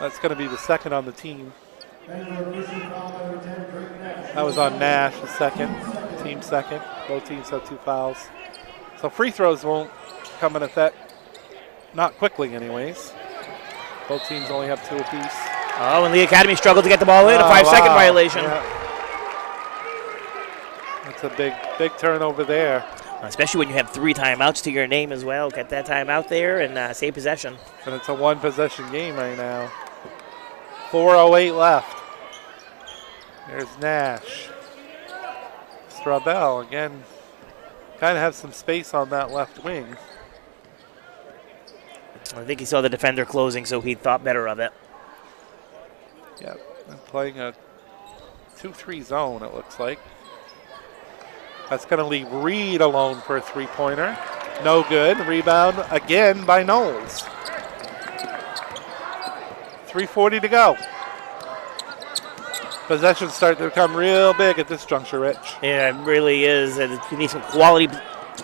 That's going to be the second on the team. That was on Nash, the second, team second. Both teams have 2 fouls. So free throws won't come in effect, not quickly anyways. Both teams only have 2 apiece. Oh, and Lee Academy struggled to get the ball in, a 5-second violation. Yeah. That's a big turnover there. Especially when you have 3 timeouts to your name as well. Get that timeout there and save possession. And it's a 1-possession game right now. 4:08 left. There's Nash. Strabell again. Kind of have some space on that left wing. I think he saw the defender closing, so he thought better of it. Yep, and playing a 2-3 zone, it looks like. That's going to leave Reed alone for a three-pointer. No good. Rebound again by Knowles. 3:40 to go. Possessions start to become real big at this juncture, Rich. Yeah, it really is. And you need some quality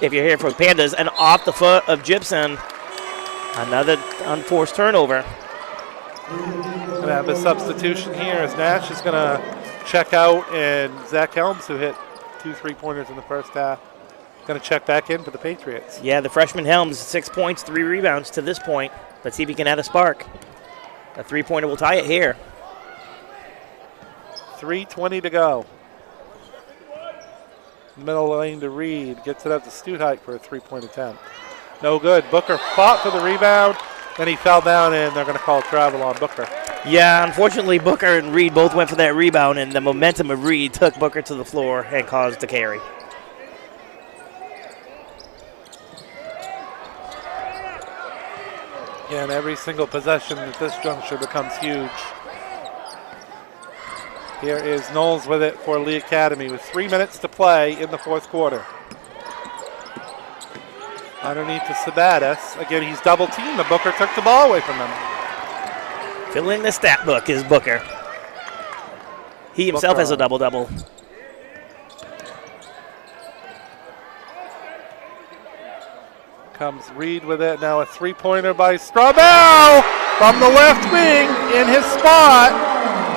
if you're here for Pandas. And off the foot of Gibson, another unforced turnover. Going to have a substitution here as Nash is going to check out, and Zach Helms, who hit 2 3-pointers in the first half, going to check back in for the Patriots. Yeah, the freshman Helms, 6 points, 3 rebounds to this point. Let's see if he can add a spark. A 3-pointer will tie it here. 3:20 to go. Middle lane to Reed. Gets it up to Stutheit for a 3-point attempt. No good. Booker fought for the rebound. Then he fell down, and they're going to call travel on Booker. Yeah, unfortunately, Booker and Reed both went for that rebound, and the momentum of Reed took Booker to the floor and caused the carry. Yeah, and every single possession at this juncture becomes huge. Here is Knowles with it for Lee Academy with 3 minutes to play in the fourth quarter. Underneath to Sabatis. Again, he's double-teamed, but Booker took the ball away from him. Filling the stat book is Booker. He himself has a double-double. Comes Reed with it. Now a 3-pointer by Strabell from the left wing in his spot.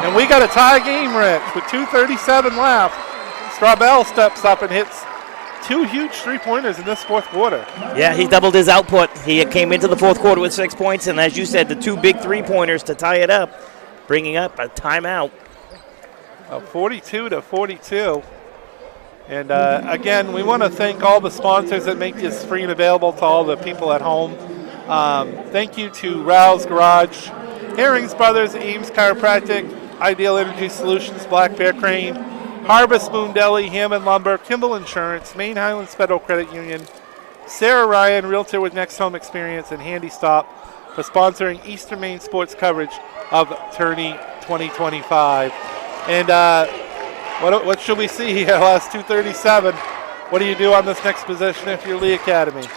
And we got a tie game, Rich, with 2:37 left. Strabell steps up and hits 2 huge 3-pointers in this fourth quarter. Yeah, he doubled his output. He came into the fourth quarter with 6 points, and as you said, the 2 big 3-pointers to tie it up, bringing up a timeout. 42-42. And again, we want to thank all the sponsors that make this free and available to all the people at home. Thank you to Rouse Garage, Herrings Brothers, Ames Chiropractic, Ideal Energy Solutions, Black Bear Crane, Harvest Moon Deli, Hammond Lumber, Kimball Insurance, Main Highlands Federal Credit Union, Sarah Ryan, Realtor with Next Home Experience, and Handy Stop for sponsoring Eastern Maine sports coverage of Tourney 2025. And what should we see here? Last 2:37. What do you do on this next position if you're Lee Academy?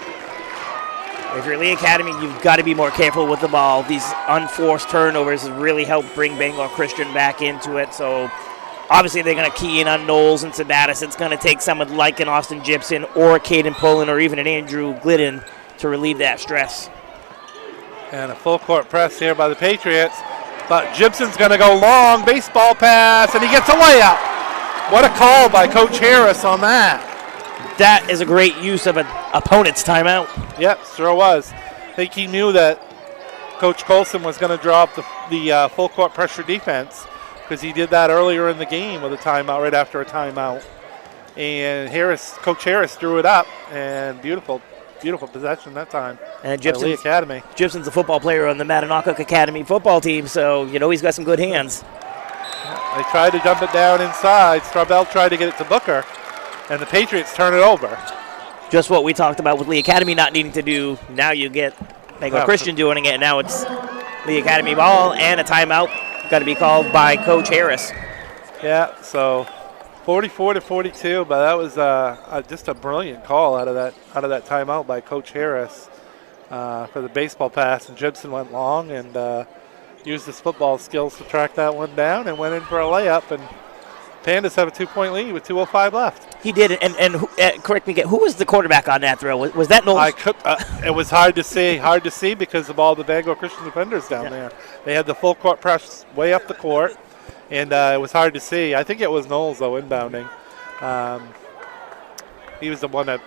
If you're Lee Academy, you've got to be more careful with the ball. These unforced turnovers have really helped bring Bangor Christian back into it. So obviously they're going to key in on Knowles and Sabatis. It's going to take someone like an Austin Gibson or a Caden Pullen or even an Andrew Glidden to relieve that stress. And a full court press here by the Patriots. But Gibson's going to go long, baseball pass, and he gets a layup. What a call by Coach Harris on that. That is a great use of an opponent's timeout. Yep, sure was. I think he knew that Coach Colson was going to draw up the full court pressure defense because he did that earlier in the game with a timeout, right after a timeout. And Coach Harris drew it up, and beautiful beautiful possession that time. And Lee Academy. Gibson's a football player on the Mattanock Academy football team, so he's got some good hands. They tried to dump it down inside. Strabell tried to get it to Booker, and the Patriots turn it over. Just what we talked about with Lee Academy not needing to do. Now you get Bangor Christian doing it. Now it's Lee Academy ball and a timeout got to be called by Coach Harris. Yeah, so 44-42, but that was just a brilliant call out of that timeout by Coach Harris for the baseball pass, and Gibson went long and used his football skills to track that one down and went in for a layup, and Pandas have a 2-point lead with 2:05 left. He did, and correct me again, who was the quarterback on that throw? Was that Knowles? It was hard to see because of all the Bangor Christian defenders down there. They had the full court press way up the court, and it was hard to see. I think it was Knowles, though, inbounding. He was the one that,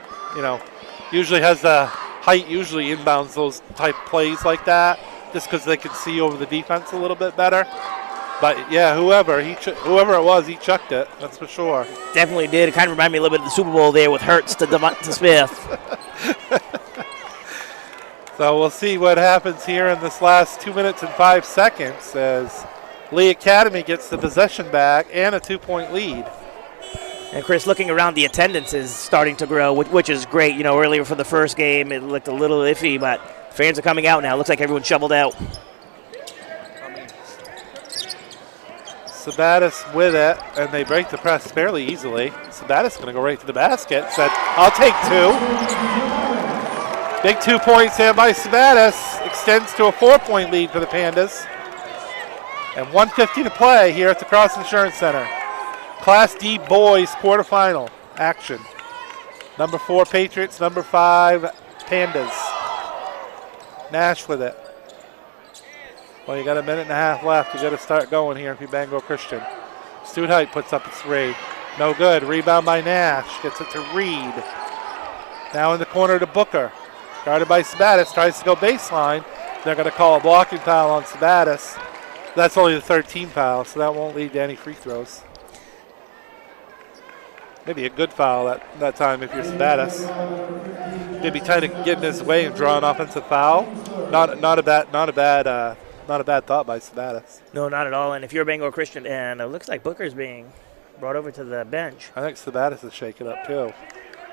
usually has the height, usually inbounds those type plays like that, just because they could see over the defense a little bit better. But, yeah, whoever it was, he chucked it, that's for sure. Definitely did. It kind of reminded me a little bit of the Super Bowl there with Hurts to Smith. So we'll see what happens here in this last 2 minutes and 5 seconds as Lee Academy gets the possession back and a 2-point lead. And, Chris, looking around, the attendance is starting to grow, which is great. Earlier for the first game, it looked a little iffy, but fans are coming out now. It looks like everyone's shoveled out. Sabatis with it, and they break the press fairly easily. Sabatis going to go right to the basket. Said, I'll take 2. Big 2 points there by Sabatis. Extends to a 4-point lead for the Pandas. And 1:50 to play here at the Cross Insurance Center. Class D boys quarterfinal action. Number 4 Patriots, number 5 Pandas. Nash with it. Well, you got a minute and a half left. You got to start going here if you're Bangor Christian. Studheit puts up a 3. No good. Rebound by Nash. Gets it to Reed. Now in the corner to Booker. Guarded by Sabatis. Tries to go baseline. They're going to call a blocking foul on Sabatis. That's only the 13th foul, so that won't lead to any free throws. Maybe a good foul that time if you're Sabatis. Maybe trying to get in his way and draw an offensive foul. Not a bad thought by Sabatis. No, not at all. And if you're Bangor Christian, and it looks like Booker's being brought over to the bench. I think Sabatis is shaking up too.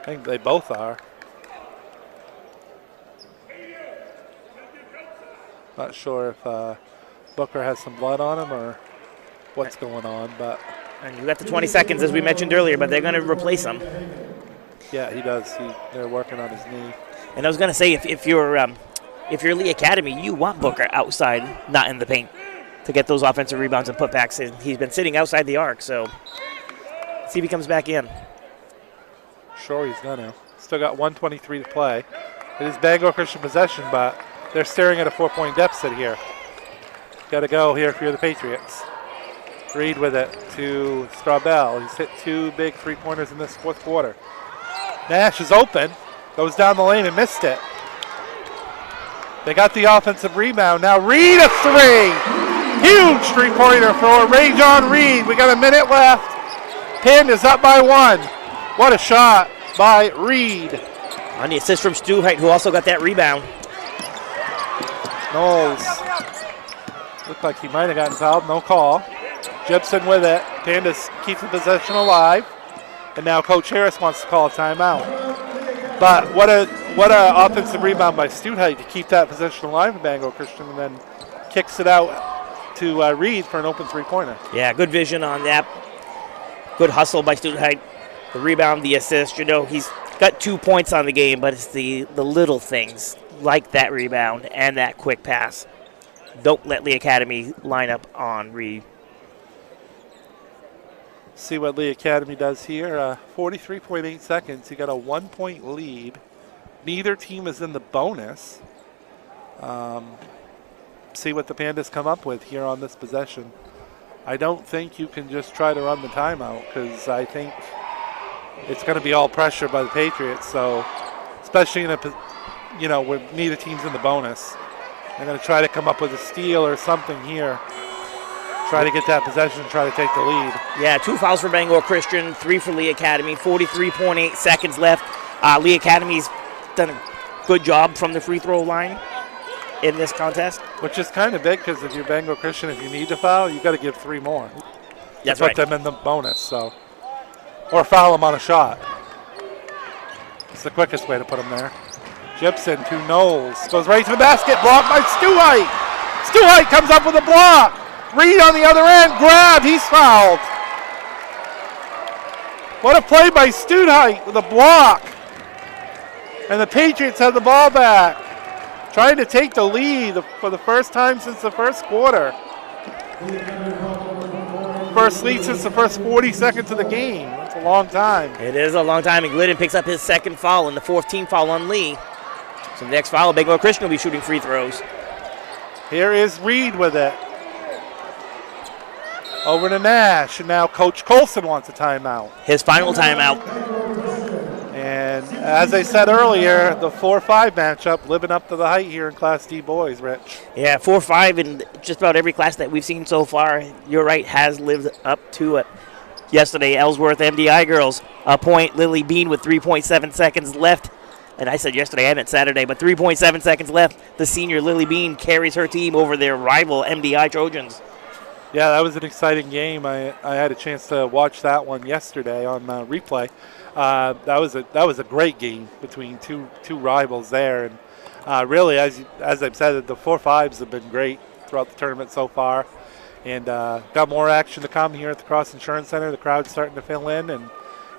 I think they both are. Not sure if Booker has some blood on him or what's going on, but. And you got the 20 seconds, as we mentioned earlier, but they're going to replace him. Yeah, he does. They're working on his knee. And I was going to say, if you're Lee Academy, you want Booker outside, not in the paint, to get those offensive rebounds and putbacks. And he's been sitting outside the arc, so see if he comes back in. Sure, he's going to. Still got 1:23 to play. It is Bangor Christian possession, but they're staring at a 4-point deficit here. Got to go here if you're the Patriots. Reed with it to Strabell. He's hit 2 big 3-pointers in this fourth quarter. Nash is open, goes down the lane and missed it. They got the offensive rebound. Now Reed a 3. Huge 3-pointer for Ray John Reed. We got a minute left. Pandas up by 1. What a shot by Reed. On the assist from Stuheit, who also got that rebound. Knowles. Looked like he might have gotten fouled. No call. Gibson with it. Pandas keeps the possession alive. And now Coach Harris wants to call a timeout. But what a offensive rebound by Studheit to keep that possession alive in Bangor Christian, and then kicks it out to Reed for an open 3-pointer. Yeah, good vision on that. Good hustle by Studheit. The rebound, the assist. He's got 2 points on the game, but it's the little things like that rebound and that quick pass. Don't let Lee Academy line up on Reed. See what Lee Academy does here. 43.8 seconds. You got a 1-point lead. Neither team is in the bonus. See what the Pandas come up with here on this possession. I don't think you can just try to run the timeout because I think it's going to be all pressure by the Patriots. So, especially in when neither team's in the bonus, they're going to try to come up with a steal or something here. Try to get that possession and try to take the lead. Yeah, 2 fouls for Bangor Christian, 3 for Lee Academy, 43.8 seconds left. Lee Academy's done a good job from the free throw line in this contest. Which is kind of big because if you're Bangor Christian, if you need to foul, you got to give 3 more. That's Put right. them in the bonus, so. Or foul them on a shot. It's the quickest way to put them there. Gibson to Knowles. Goes right to the basket. Blocked by Stuhite. Stuhite comes up with a block. Reed on the other end. Grabbed. He's fouled. What a play by Stuhite with a block. And the Patriots have the ball back. Trying to take the lead for the first time since the first quarter. First lead since the first 40 seconds of the game. That's a long time. It is a long time. And Glidden picks up his second foul and the 14th foul on Lee. So the next foul, Bangor Christian will be shooting free throws. Here is Reed with it. Over to Nash, and now Coach Colson wants a timeout. His final timeout. And as I said earlier, the 4-5 matchup living up to the height here in Class D boys, Rich. Yeah, 4-5 in just about every class that we've seen so far. You're right, has lived up to it. Yesterday, Ellsworth MDI girls, a point. Lily Bean with 3.7 seconds left. And I said yesterday, I meant Saturday, but 3.7 seconds left. The senior Lily Bean carries her team over their rival MDI Trojans. Yeah, that was an exciting game. I had a chance to watch that one yesterday on replay. That was a great game between two rivals there, and really, as I've said, the 4-5s have been great throughout the tournament so far, and got more action to come here at the Cross Insurance Center. The crowd's starting to fill in,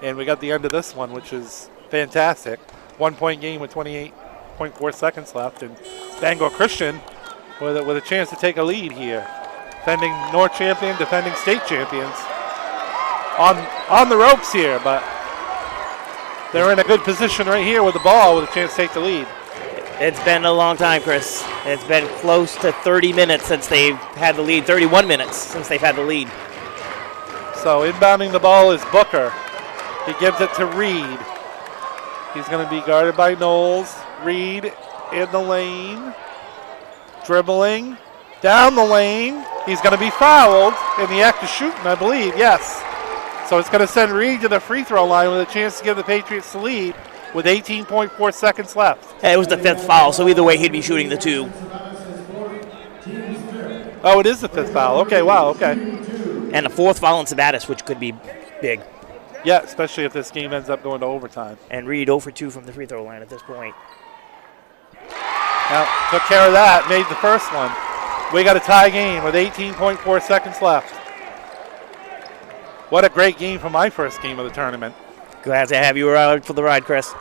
and we got the end of this one, which is fantastic. 1-point game with 28.4 seconds left, and Bangor Christian with a chance to take a lead here. Defending North champion, defending state champions on the ropes here, but they're in a good position right here with the ball with a chance to take the lead. It's been a long time, Chris. It's been close to 30 minutes since they've had the lead, 31 minutes since they've had the lead. So inbounding the ball is Booker. He gives it to Reed. He's going to be guarded by Knowles. Reed in the lane, dribbling down the lane. He's going to be fouled in the act of shooting, I believe, yes. So it's going to send Reed to the free throw line with a chance to give the Patriots the lead with 18.4 seconds left. Hey, it was the 5th foul, so either way he'd be shooting the 2. Oh, it is the 5th foul. Okay, wow, okay. And a 4th foul on Sabatis, which could be big. Yeah, especially if this game ends up going to overtime. And Reed 0 for 2 from the free throw line at this point. Now, took care of that, made the first one. We got a tie game with 18.4 seconds left. What a great game for my first game of the tournament. Glad to have you around for the ride, Chris.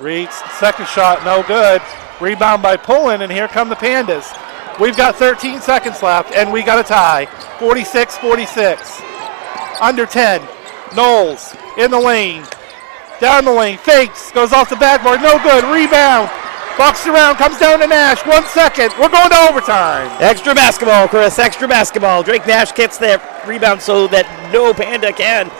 Reed's second shot, no good. Rebound by Pullen, and here come the Pandas. We've got 13 seconds left, and we got a tie. 46-46. Under 10. Knowles in the lane. Down the lane, fakes, goes off the backboard, no good. Rebound. Boxed around, comes down to Nash. 1 second. We're going to overtime. Extra basketball, Chris. Extra basketball. Drake Nash gets that rebound so that no Panda can.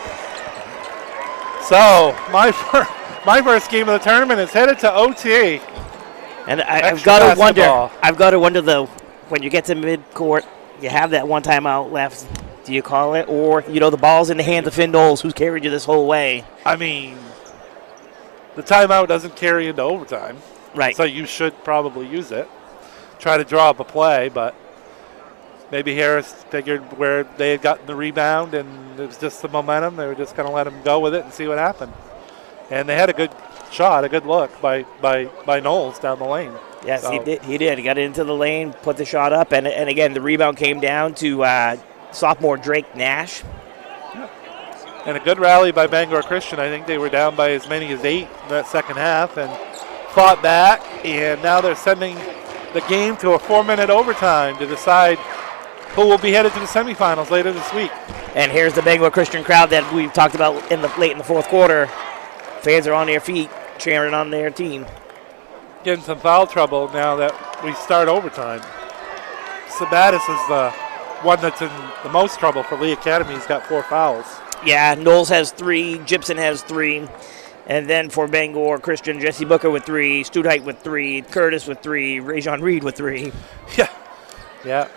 So my first game of the tournament is headed to OT. And I've got to wonder though, when you get to midcourt, you have that one timeout left. Do you call it, or the ball's in the hands of Finn Knowles, who's carried you this whole way? I mean, the timeout doesn't carry into overtime. Right. So you should probably use it. Try to draw up a play, but maybe Harris figured where they had gotten the rebound and it was just the momentum. They were just going to let him go with it and see what happened. And they had a good shot, a good look by Knowles down the lane. Yes, so. He did. He got into the lane, put the shot up, and again, the rebound came down to sophomore Drake Nash. Yeah. And a good rally by Bangor Christian. I think they were down by as many as 8 in that second half and fought back, and now they're sending the game to a 4-minute overtime to decide who will be headed to the semifinals later this week. And here's the Bangor Christian crowd that we've talked about late in the fourth quarter. Fans are on their feet, cheering on their team. Getting some foul trouble now that we start overtime. Sabatis is the one that's in the most trouble for Lee Academy. He's got 4 fouls. Yeah, Knowles has 3, Gibson has 3. And then for Bangor Christian, Jesse Booker with 3, Studhite with 3, Curtis with 3, Rajon Reed with 3. Yeah.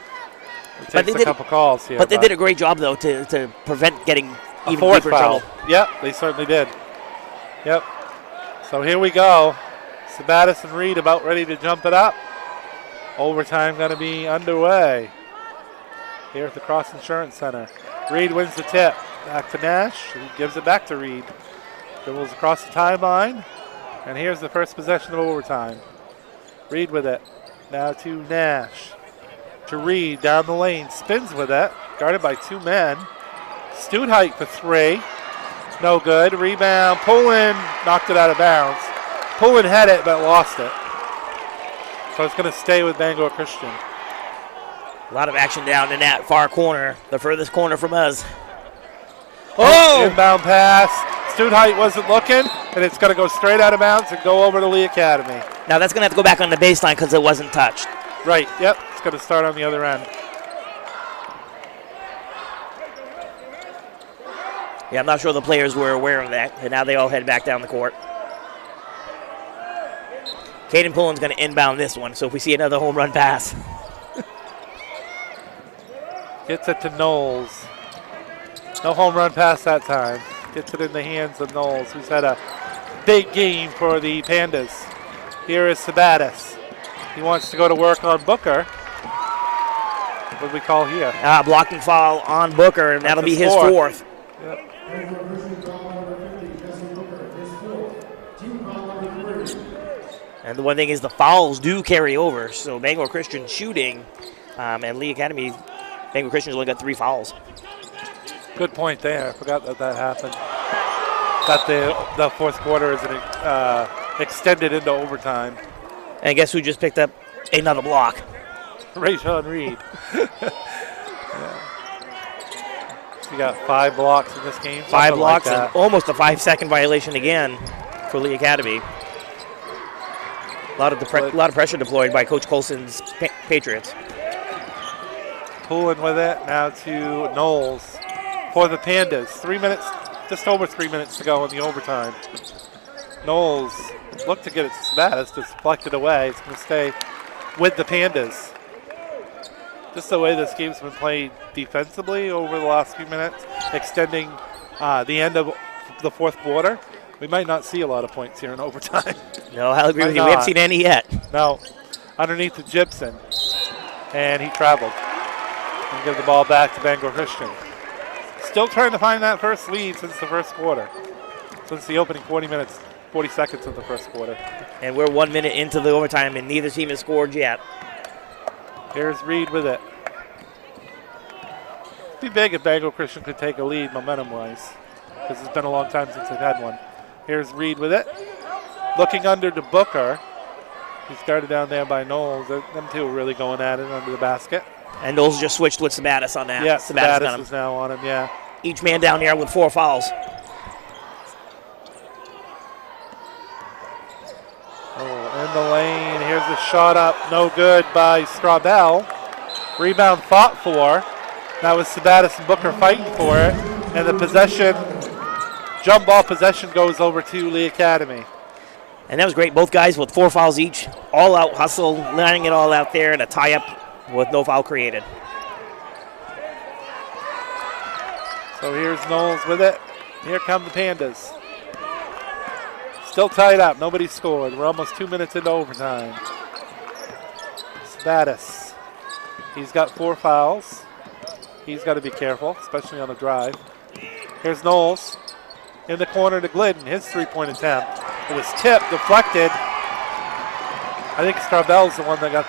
It takes a couple calls here. But they did a great job, though, to prevent getting even 4th deeper foul. trouble. Yep, they certainly did. Yep. So here we go. Sabatis and Reed about ready to jump it up. Overtime going to be underway here at the Cross Insurance Center. Reed wins the tip. Back to Nash. He gives it back to Reed. Dribbles across the timeline. And here's the first possession of overtime. Reed with it. Now to Nash. To Reed down the lane. Spins with it. Guarded by 2 men. Studhite for 3. No good. Rebound. Pullen knocked it out of bounds. Pullen had it but lost it. So it's going to stay with Bangor Christian. A lot of action down in that far corner, the furthest corner from us. Oh! Inbound pass. Studhite wasn't looking, and it's going to go straight out of bounds and go over to Lee Academy. Now that's going to have to go back on the baseline because it wasn't touched. Right, yep. It's going to start on the other end. Yeah, I'm not sure the players were aware of that, and now they all head back down the court. Caden Pullen's going to inbound this one, so if we see another home run pass. Gets it to Knowles. No home run pass that time. Gets it in the hands of Knowles, who's had a big game for the Pandas. Here is Sabatis. He wants to go to work on Booker. What do we call here? Blocking foul on Booker, and that'll be his fourth. Yep. And the one thing is the fouls do carry over. So Bangor Christian shooting, and Lee Academy, Bangor Christian's only got 3 fouls. Good point there. I forgot that happened. That the fourth quarter is extended into overtime. And guess who just picked up another block? Rayshawn Reed. Yeah. You got 5 blocks in this game. 5 blocks like and almost a 5-second violation again for Lee Academy. A lot of pressure deployed by Coach Colson's Patriots. Pulling with it now to Knowles for the Pandas. 3 minutes, just over 3 minutes to go in the overtime. Knowles looked to get it to Sabatis, just deflected away. It's going to stay with the Pandas. Just the way this game's been played defensively over the last few minutes, extending the end of the fourth quarter. We might not see a lot of points here in overtime. No, I'll agree with you. We haven't seen any yet. No. Underneath to Gibson. And he traveled. And give the ball back to Bangor Christian. Still trying to find that first lead since the first quarter. Since the opening 40 seconds of the first quarter. And we're 1 minute into the overtime, and neither team has scored yet. Here's Reed with it. It'd be big if Bangor Christian could take a lead momentum-wise, because it's been a long time since they've had one. Here's Reed with it. Looking under to Booker. He started down there by Knowles. Them two are really going at it under the basket. And Knowles just switched with Sabatis on that. Yeah, Sabatis is now on him, yeah. Each man down here with 4 fouls. Oh, in the lane. Here's a shot up. No good by Straubel. Rebound fought for. That was Sabatis and Booker fighting for it. And the possession, jump ball possession goes over to Lee Academy. And that was great. Both guys with 4 fouls each. All out hustle, lining it all out there, and a tie-up with no foul created. So here's Knowles with it. Here come the Pandas. Still tied up. Nobody scored. We're almost 2 minutes into overtime. Sabatis. He's got 4 fouls. He's got to be careful, especially on the drive. Here's Knowles in the corner to Glidden. His 3-point attempt. It was tipped, deflected. I think Straubel's the one that got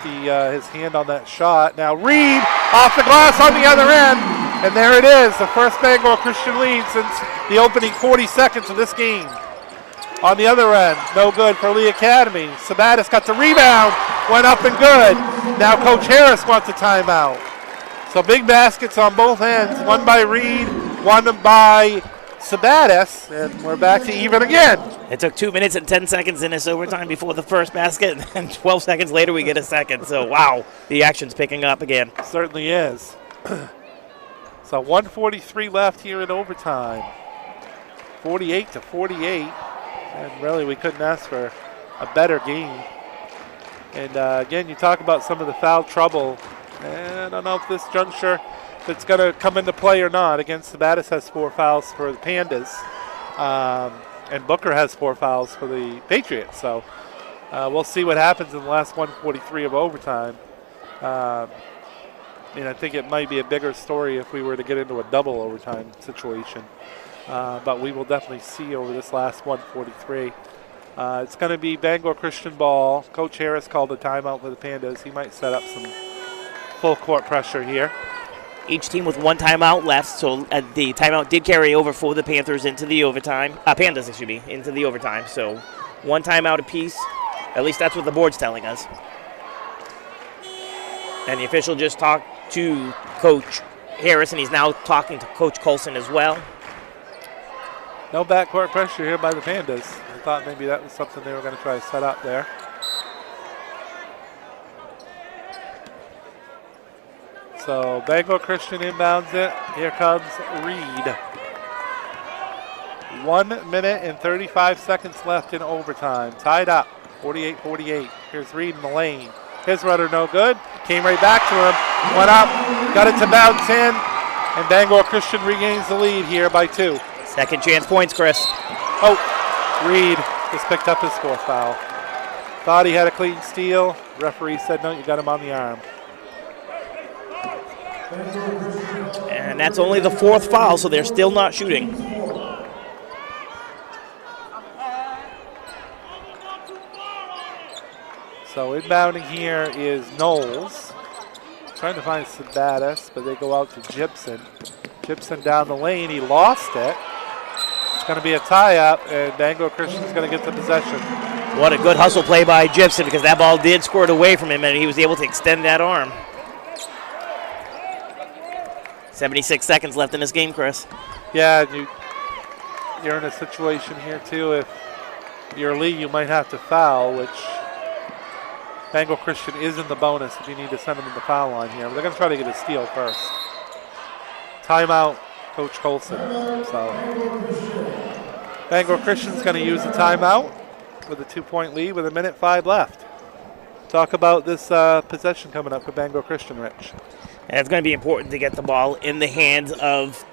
his hand on that shot. Now Reed off the glass on the other end. And there it is, the first Bangor Christian lead since the opening 40 seconds of this game. On the other end, no good for Lee Academy. Sabatis got the rebound, went up and good. Now Coach Harris wants a timeout. So big baskets on both ends, one by Reed, one by Sabatis, and we're back to even again. It took 2 minutes and 10 seconds in this overtime before the first basket, and 12 seconds later we get a second. So, wow, the action's picking up again. Certainly is. So 1:43 left here in overtime. 48-48. And really, we couldn't ask for a better game. And again, you talk about some of the foul trouble. And I don't know if this juncture that's going to come into play or not. Again, Sabatis has 4 fouls for the Pandas. And Booker has 4 fouls for the Patriots. So We'll see what happens in the last 1:43 of overtime. And I think it might be a bigger story if we were to get into a double overtime situation. But we will definitely see over this last 1:43. It's going to be Bangor Christian ball. Coach Harris called a timeout for the Pandas. He might set up some full court pressure here. Each team with one timeout left, so the timeout did carry over for the Panthers into the overtime. Pandas, excuse me, into the overtime. So one timeout apiece. At least that's what the board's telling us. And the official just talked to Coach Harris, and he's now talking to Coach Colson as well. No backcourt pressure here by the Pandas. I thought maybe that was something they were going to try to set up there. So Bangor Christian inbounds it. Here comes Reed. 1 minute and 35 seconds left in overtime. Tied up, 48-48. Here's Reed in the lane. His runner no good. Came right back to him. Went up, got it to bounce in, and Bangor Christian regains the lead here by 2. Second chance points, Chris. Oh, Reed just picked up his 4th foul. Thought he had a clean steal. Referee said no, you got him on the arm. And that's only the 4th foul, so they're still not shooting. So inbounding here is Knowles. Trying to find Sabatis, but they go out to Gibson. Gibson down the lane, he lost it. It's going to be a tie-up, and Bangor Christian's going to get the possession. What a good hustle play by Gibson, because that ball did squirt away from him, and he was able to extend that arm. 76 seconds left in this game, Chris. Yeah, you're in a situation here, too. If you're a lead, you might have to foul, which Bangor Christian is in the bonus if you need to send them in the foul line here. But they're going to try to get a steal first. Timeout, Coach Colson. So Bangor Christian's going to use the timeout with a 2-point lead with 1:05 left. Talk about this possession coming up for Bangor Christian, Rich. And it's going to be important to get the ball in the hands of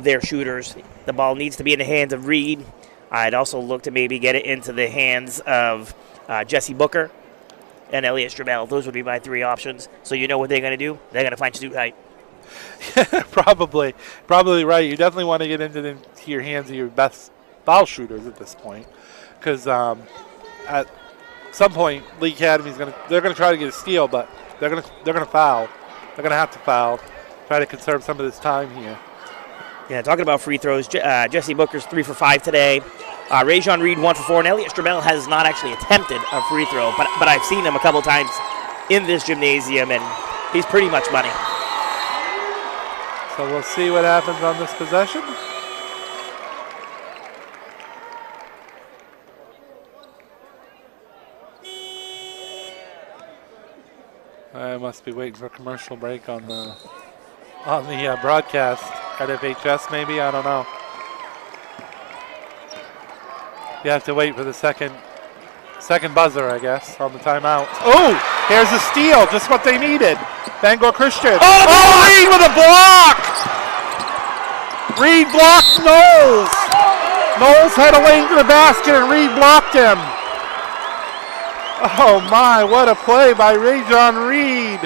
their shooters. The ball needs to be in the hands of Reed. I'd also look to maybe get it into the hands of Jesse Booker and Elliot Strabel. Those would be my 3 options. So you know what they're going to do? They're going to find Stuthheit. Probably right. You definitely want to get into your hands of your best foul shooters at this point, because at some point Lee Academy's they're going to try to get a steal, but they're going to foul. They're going to have to foul, try to conserve some of this time here. Yeah, talking about free throws, Jesse Booker's 3 for 5 today. Rajon Reed 1 for 4, and Elliot Strabel has not actually attempted a free throw, but I've seen him a couple times in this gymnasium, and he's pretty much money. So we'll see what happens on this possession. I must be waiting for a commercial break on the broadcast at FHS, maybe. I don't know. You have to wait for the second buzzer, I guess, on the timeout. Oh, here's a steal, just what they needed. Bangor Christian. Oh, Reed with a block! Reed blocked Knowles. Knowles had a lane to the basket, and Reed blocked him. Oh my, what a play by Rajon Reed.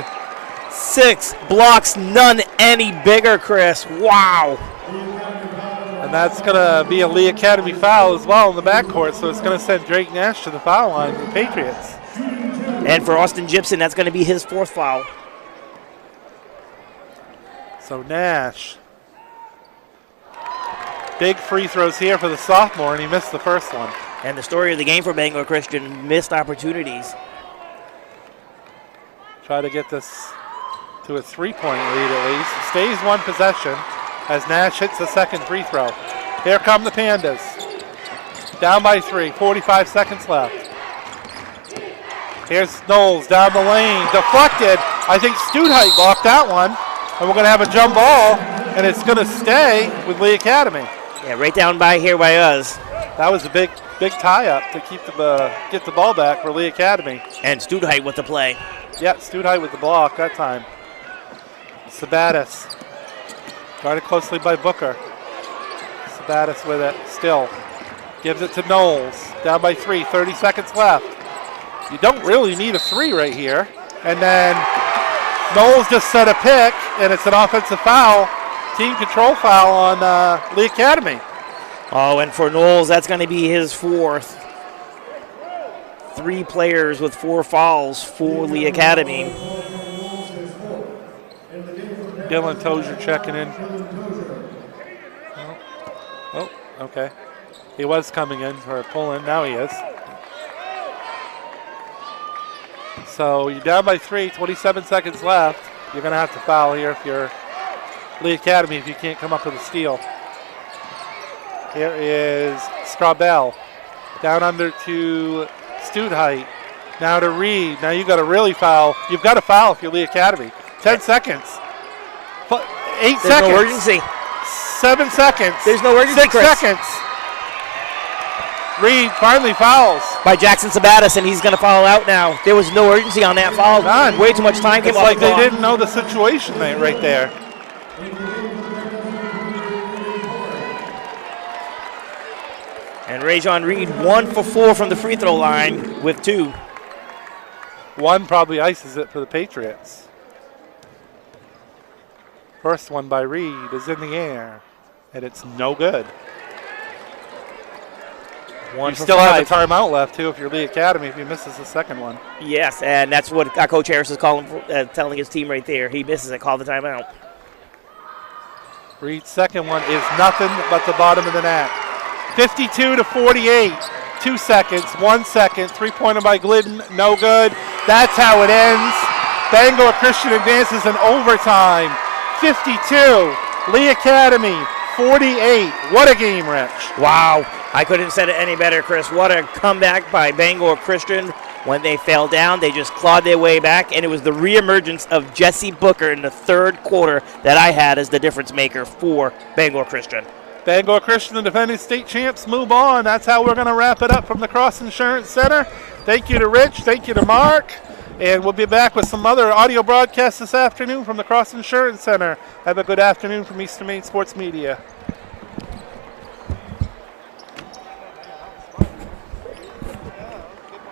6 blocks, none any bigger, Chris. Wow. And that's going to be a Lee Academy foul as well in the backcourt, so it's going to send Drake Nash to the foul line for the Patriots. And for Austin Gibson, that's going to be his 4th foul. So Nash. Big free throws here for the sophomore, and he missed the first one. And the story of the game for Bangor Christian, missed opportunities. Try to get this to a 3-point lead at least. Stays 1 possession as Nash hits the second free throw. Here come the Pandas. Down by 3, 45 seconds left. Here's Knowles down the lane, deflected. I think Stuthheit blocked that one. And we're going to have a jump ball, and it's going to stay with Lee Academy. Yeah, right down by here by us. That was a big tie-up to get the ball back for Lee Academy. And Stuthheit with the play. Yeah, Stuthheit with the block that time. Sabatis. Guarded closely by Booker. Sabatis with it still. Gives it to Knowles. Down by 3, 30 seconds left. You don't really need a 3 right here. And then Knowles just set a pick, and it's an offensive foul, team control foul on Lee Academy. Oh, and for Knowles, that's going to be his 4th. 3 players with 4 fouls for Lee Academy. Dylan Tozier checking in. Oh, okay. He was coming in for a pull-in. Now he is. So you're down by 3, 27 seconds left. You're going to have to foul here if you're Lee Academy if you can't come up with a steal. Here is Strabel. Down under to Studhite. Now to Reed. Now you've got to really foul. You've got to foul if you're Lee Academy. 10 seconds. 8 seconds. There's no urgency. 7 seconds. There's no urgency, 6 Chris. seconds. Reed finally fouls. By Jackson Sabatis, and he's going to foul out now. There was no urgency on that foul. None. Way too much time came It's off like the they clock. didn't know the situation right there. And Rajon Reed 1 for 4 from the free throw line with 2. 1 probably ices it for the Patriots. First one by Reed is in the air, and it's no good. You still have a timeout left, too, if you're Lee Academy, if he misses the second one. Yes, and that's what Coach Harris is telling his team right there. He misses it, call the timeout. Reed's second one is nothing but the bottom of the net. 52-48, 2 seconds, 1 second, 3-pointer by Glidden, no good. That's how it ends. Bangor Christian advances in overtime. 52, Lee Academy, 48. What a game, Rich. Wow, I couldn't have said it any better, Chris. What a comeback by Bangor Christian. When they fell down, they just clawed their way back, and it was the reemergence of Jesse Booker in the 3rd quarter that I had as the difference maker for Bangor Christian. Bangor Christian, the defending state champs, move on. That's how we're going to wrap it up from the Cross Insurance Center. Thank you to Rich. Thank you to Mark. And we'll be back with some other audio broadcasts this afternoon from the Cross Insurance Center. Have a good afternoon from Eastern Maine Sports Media.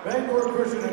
Bangor Christian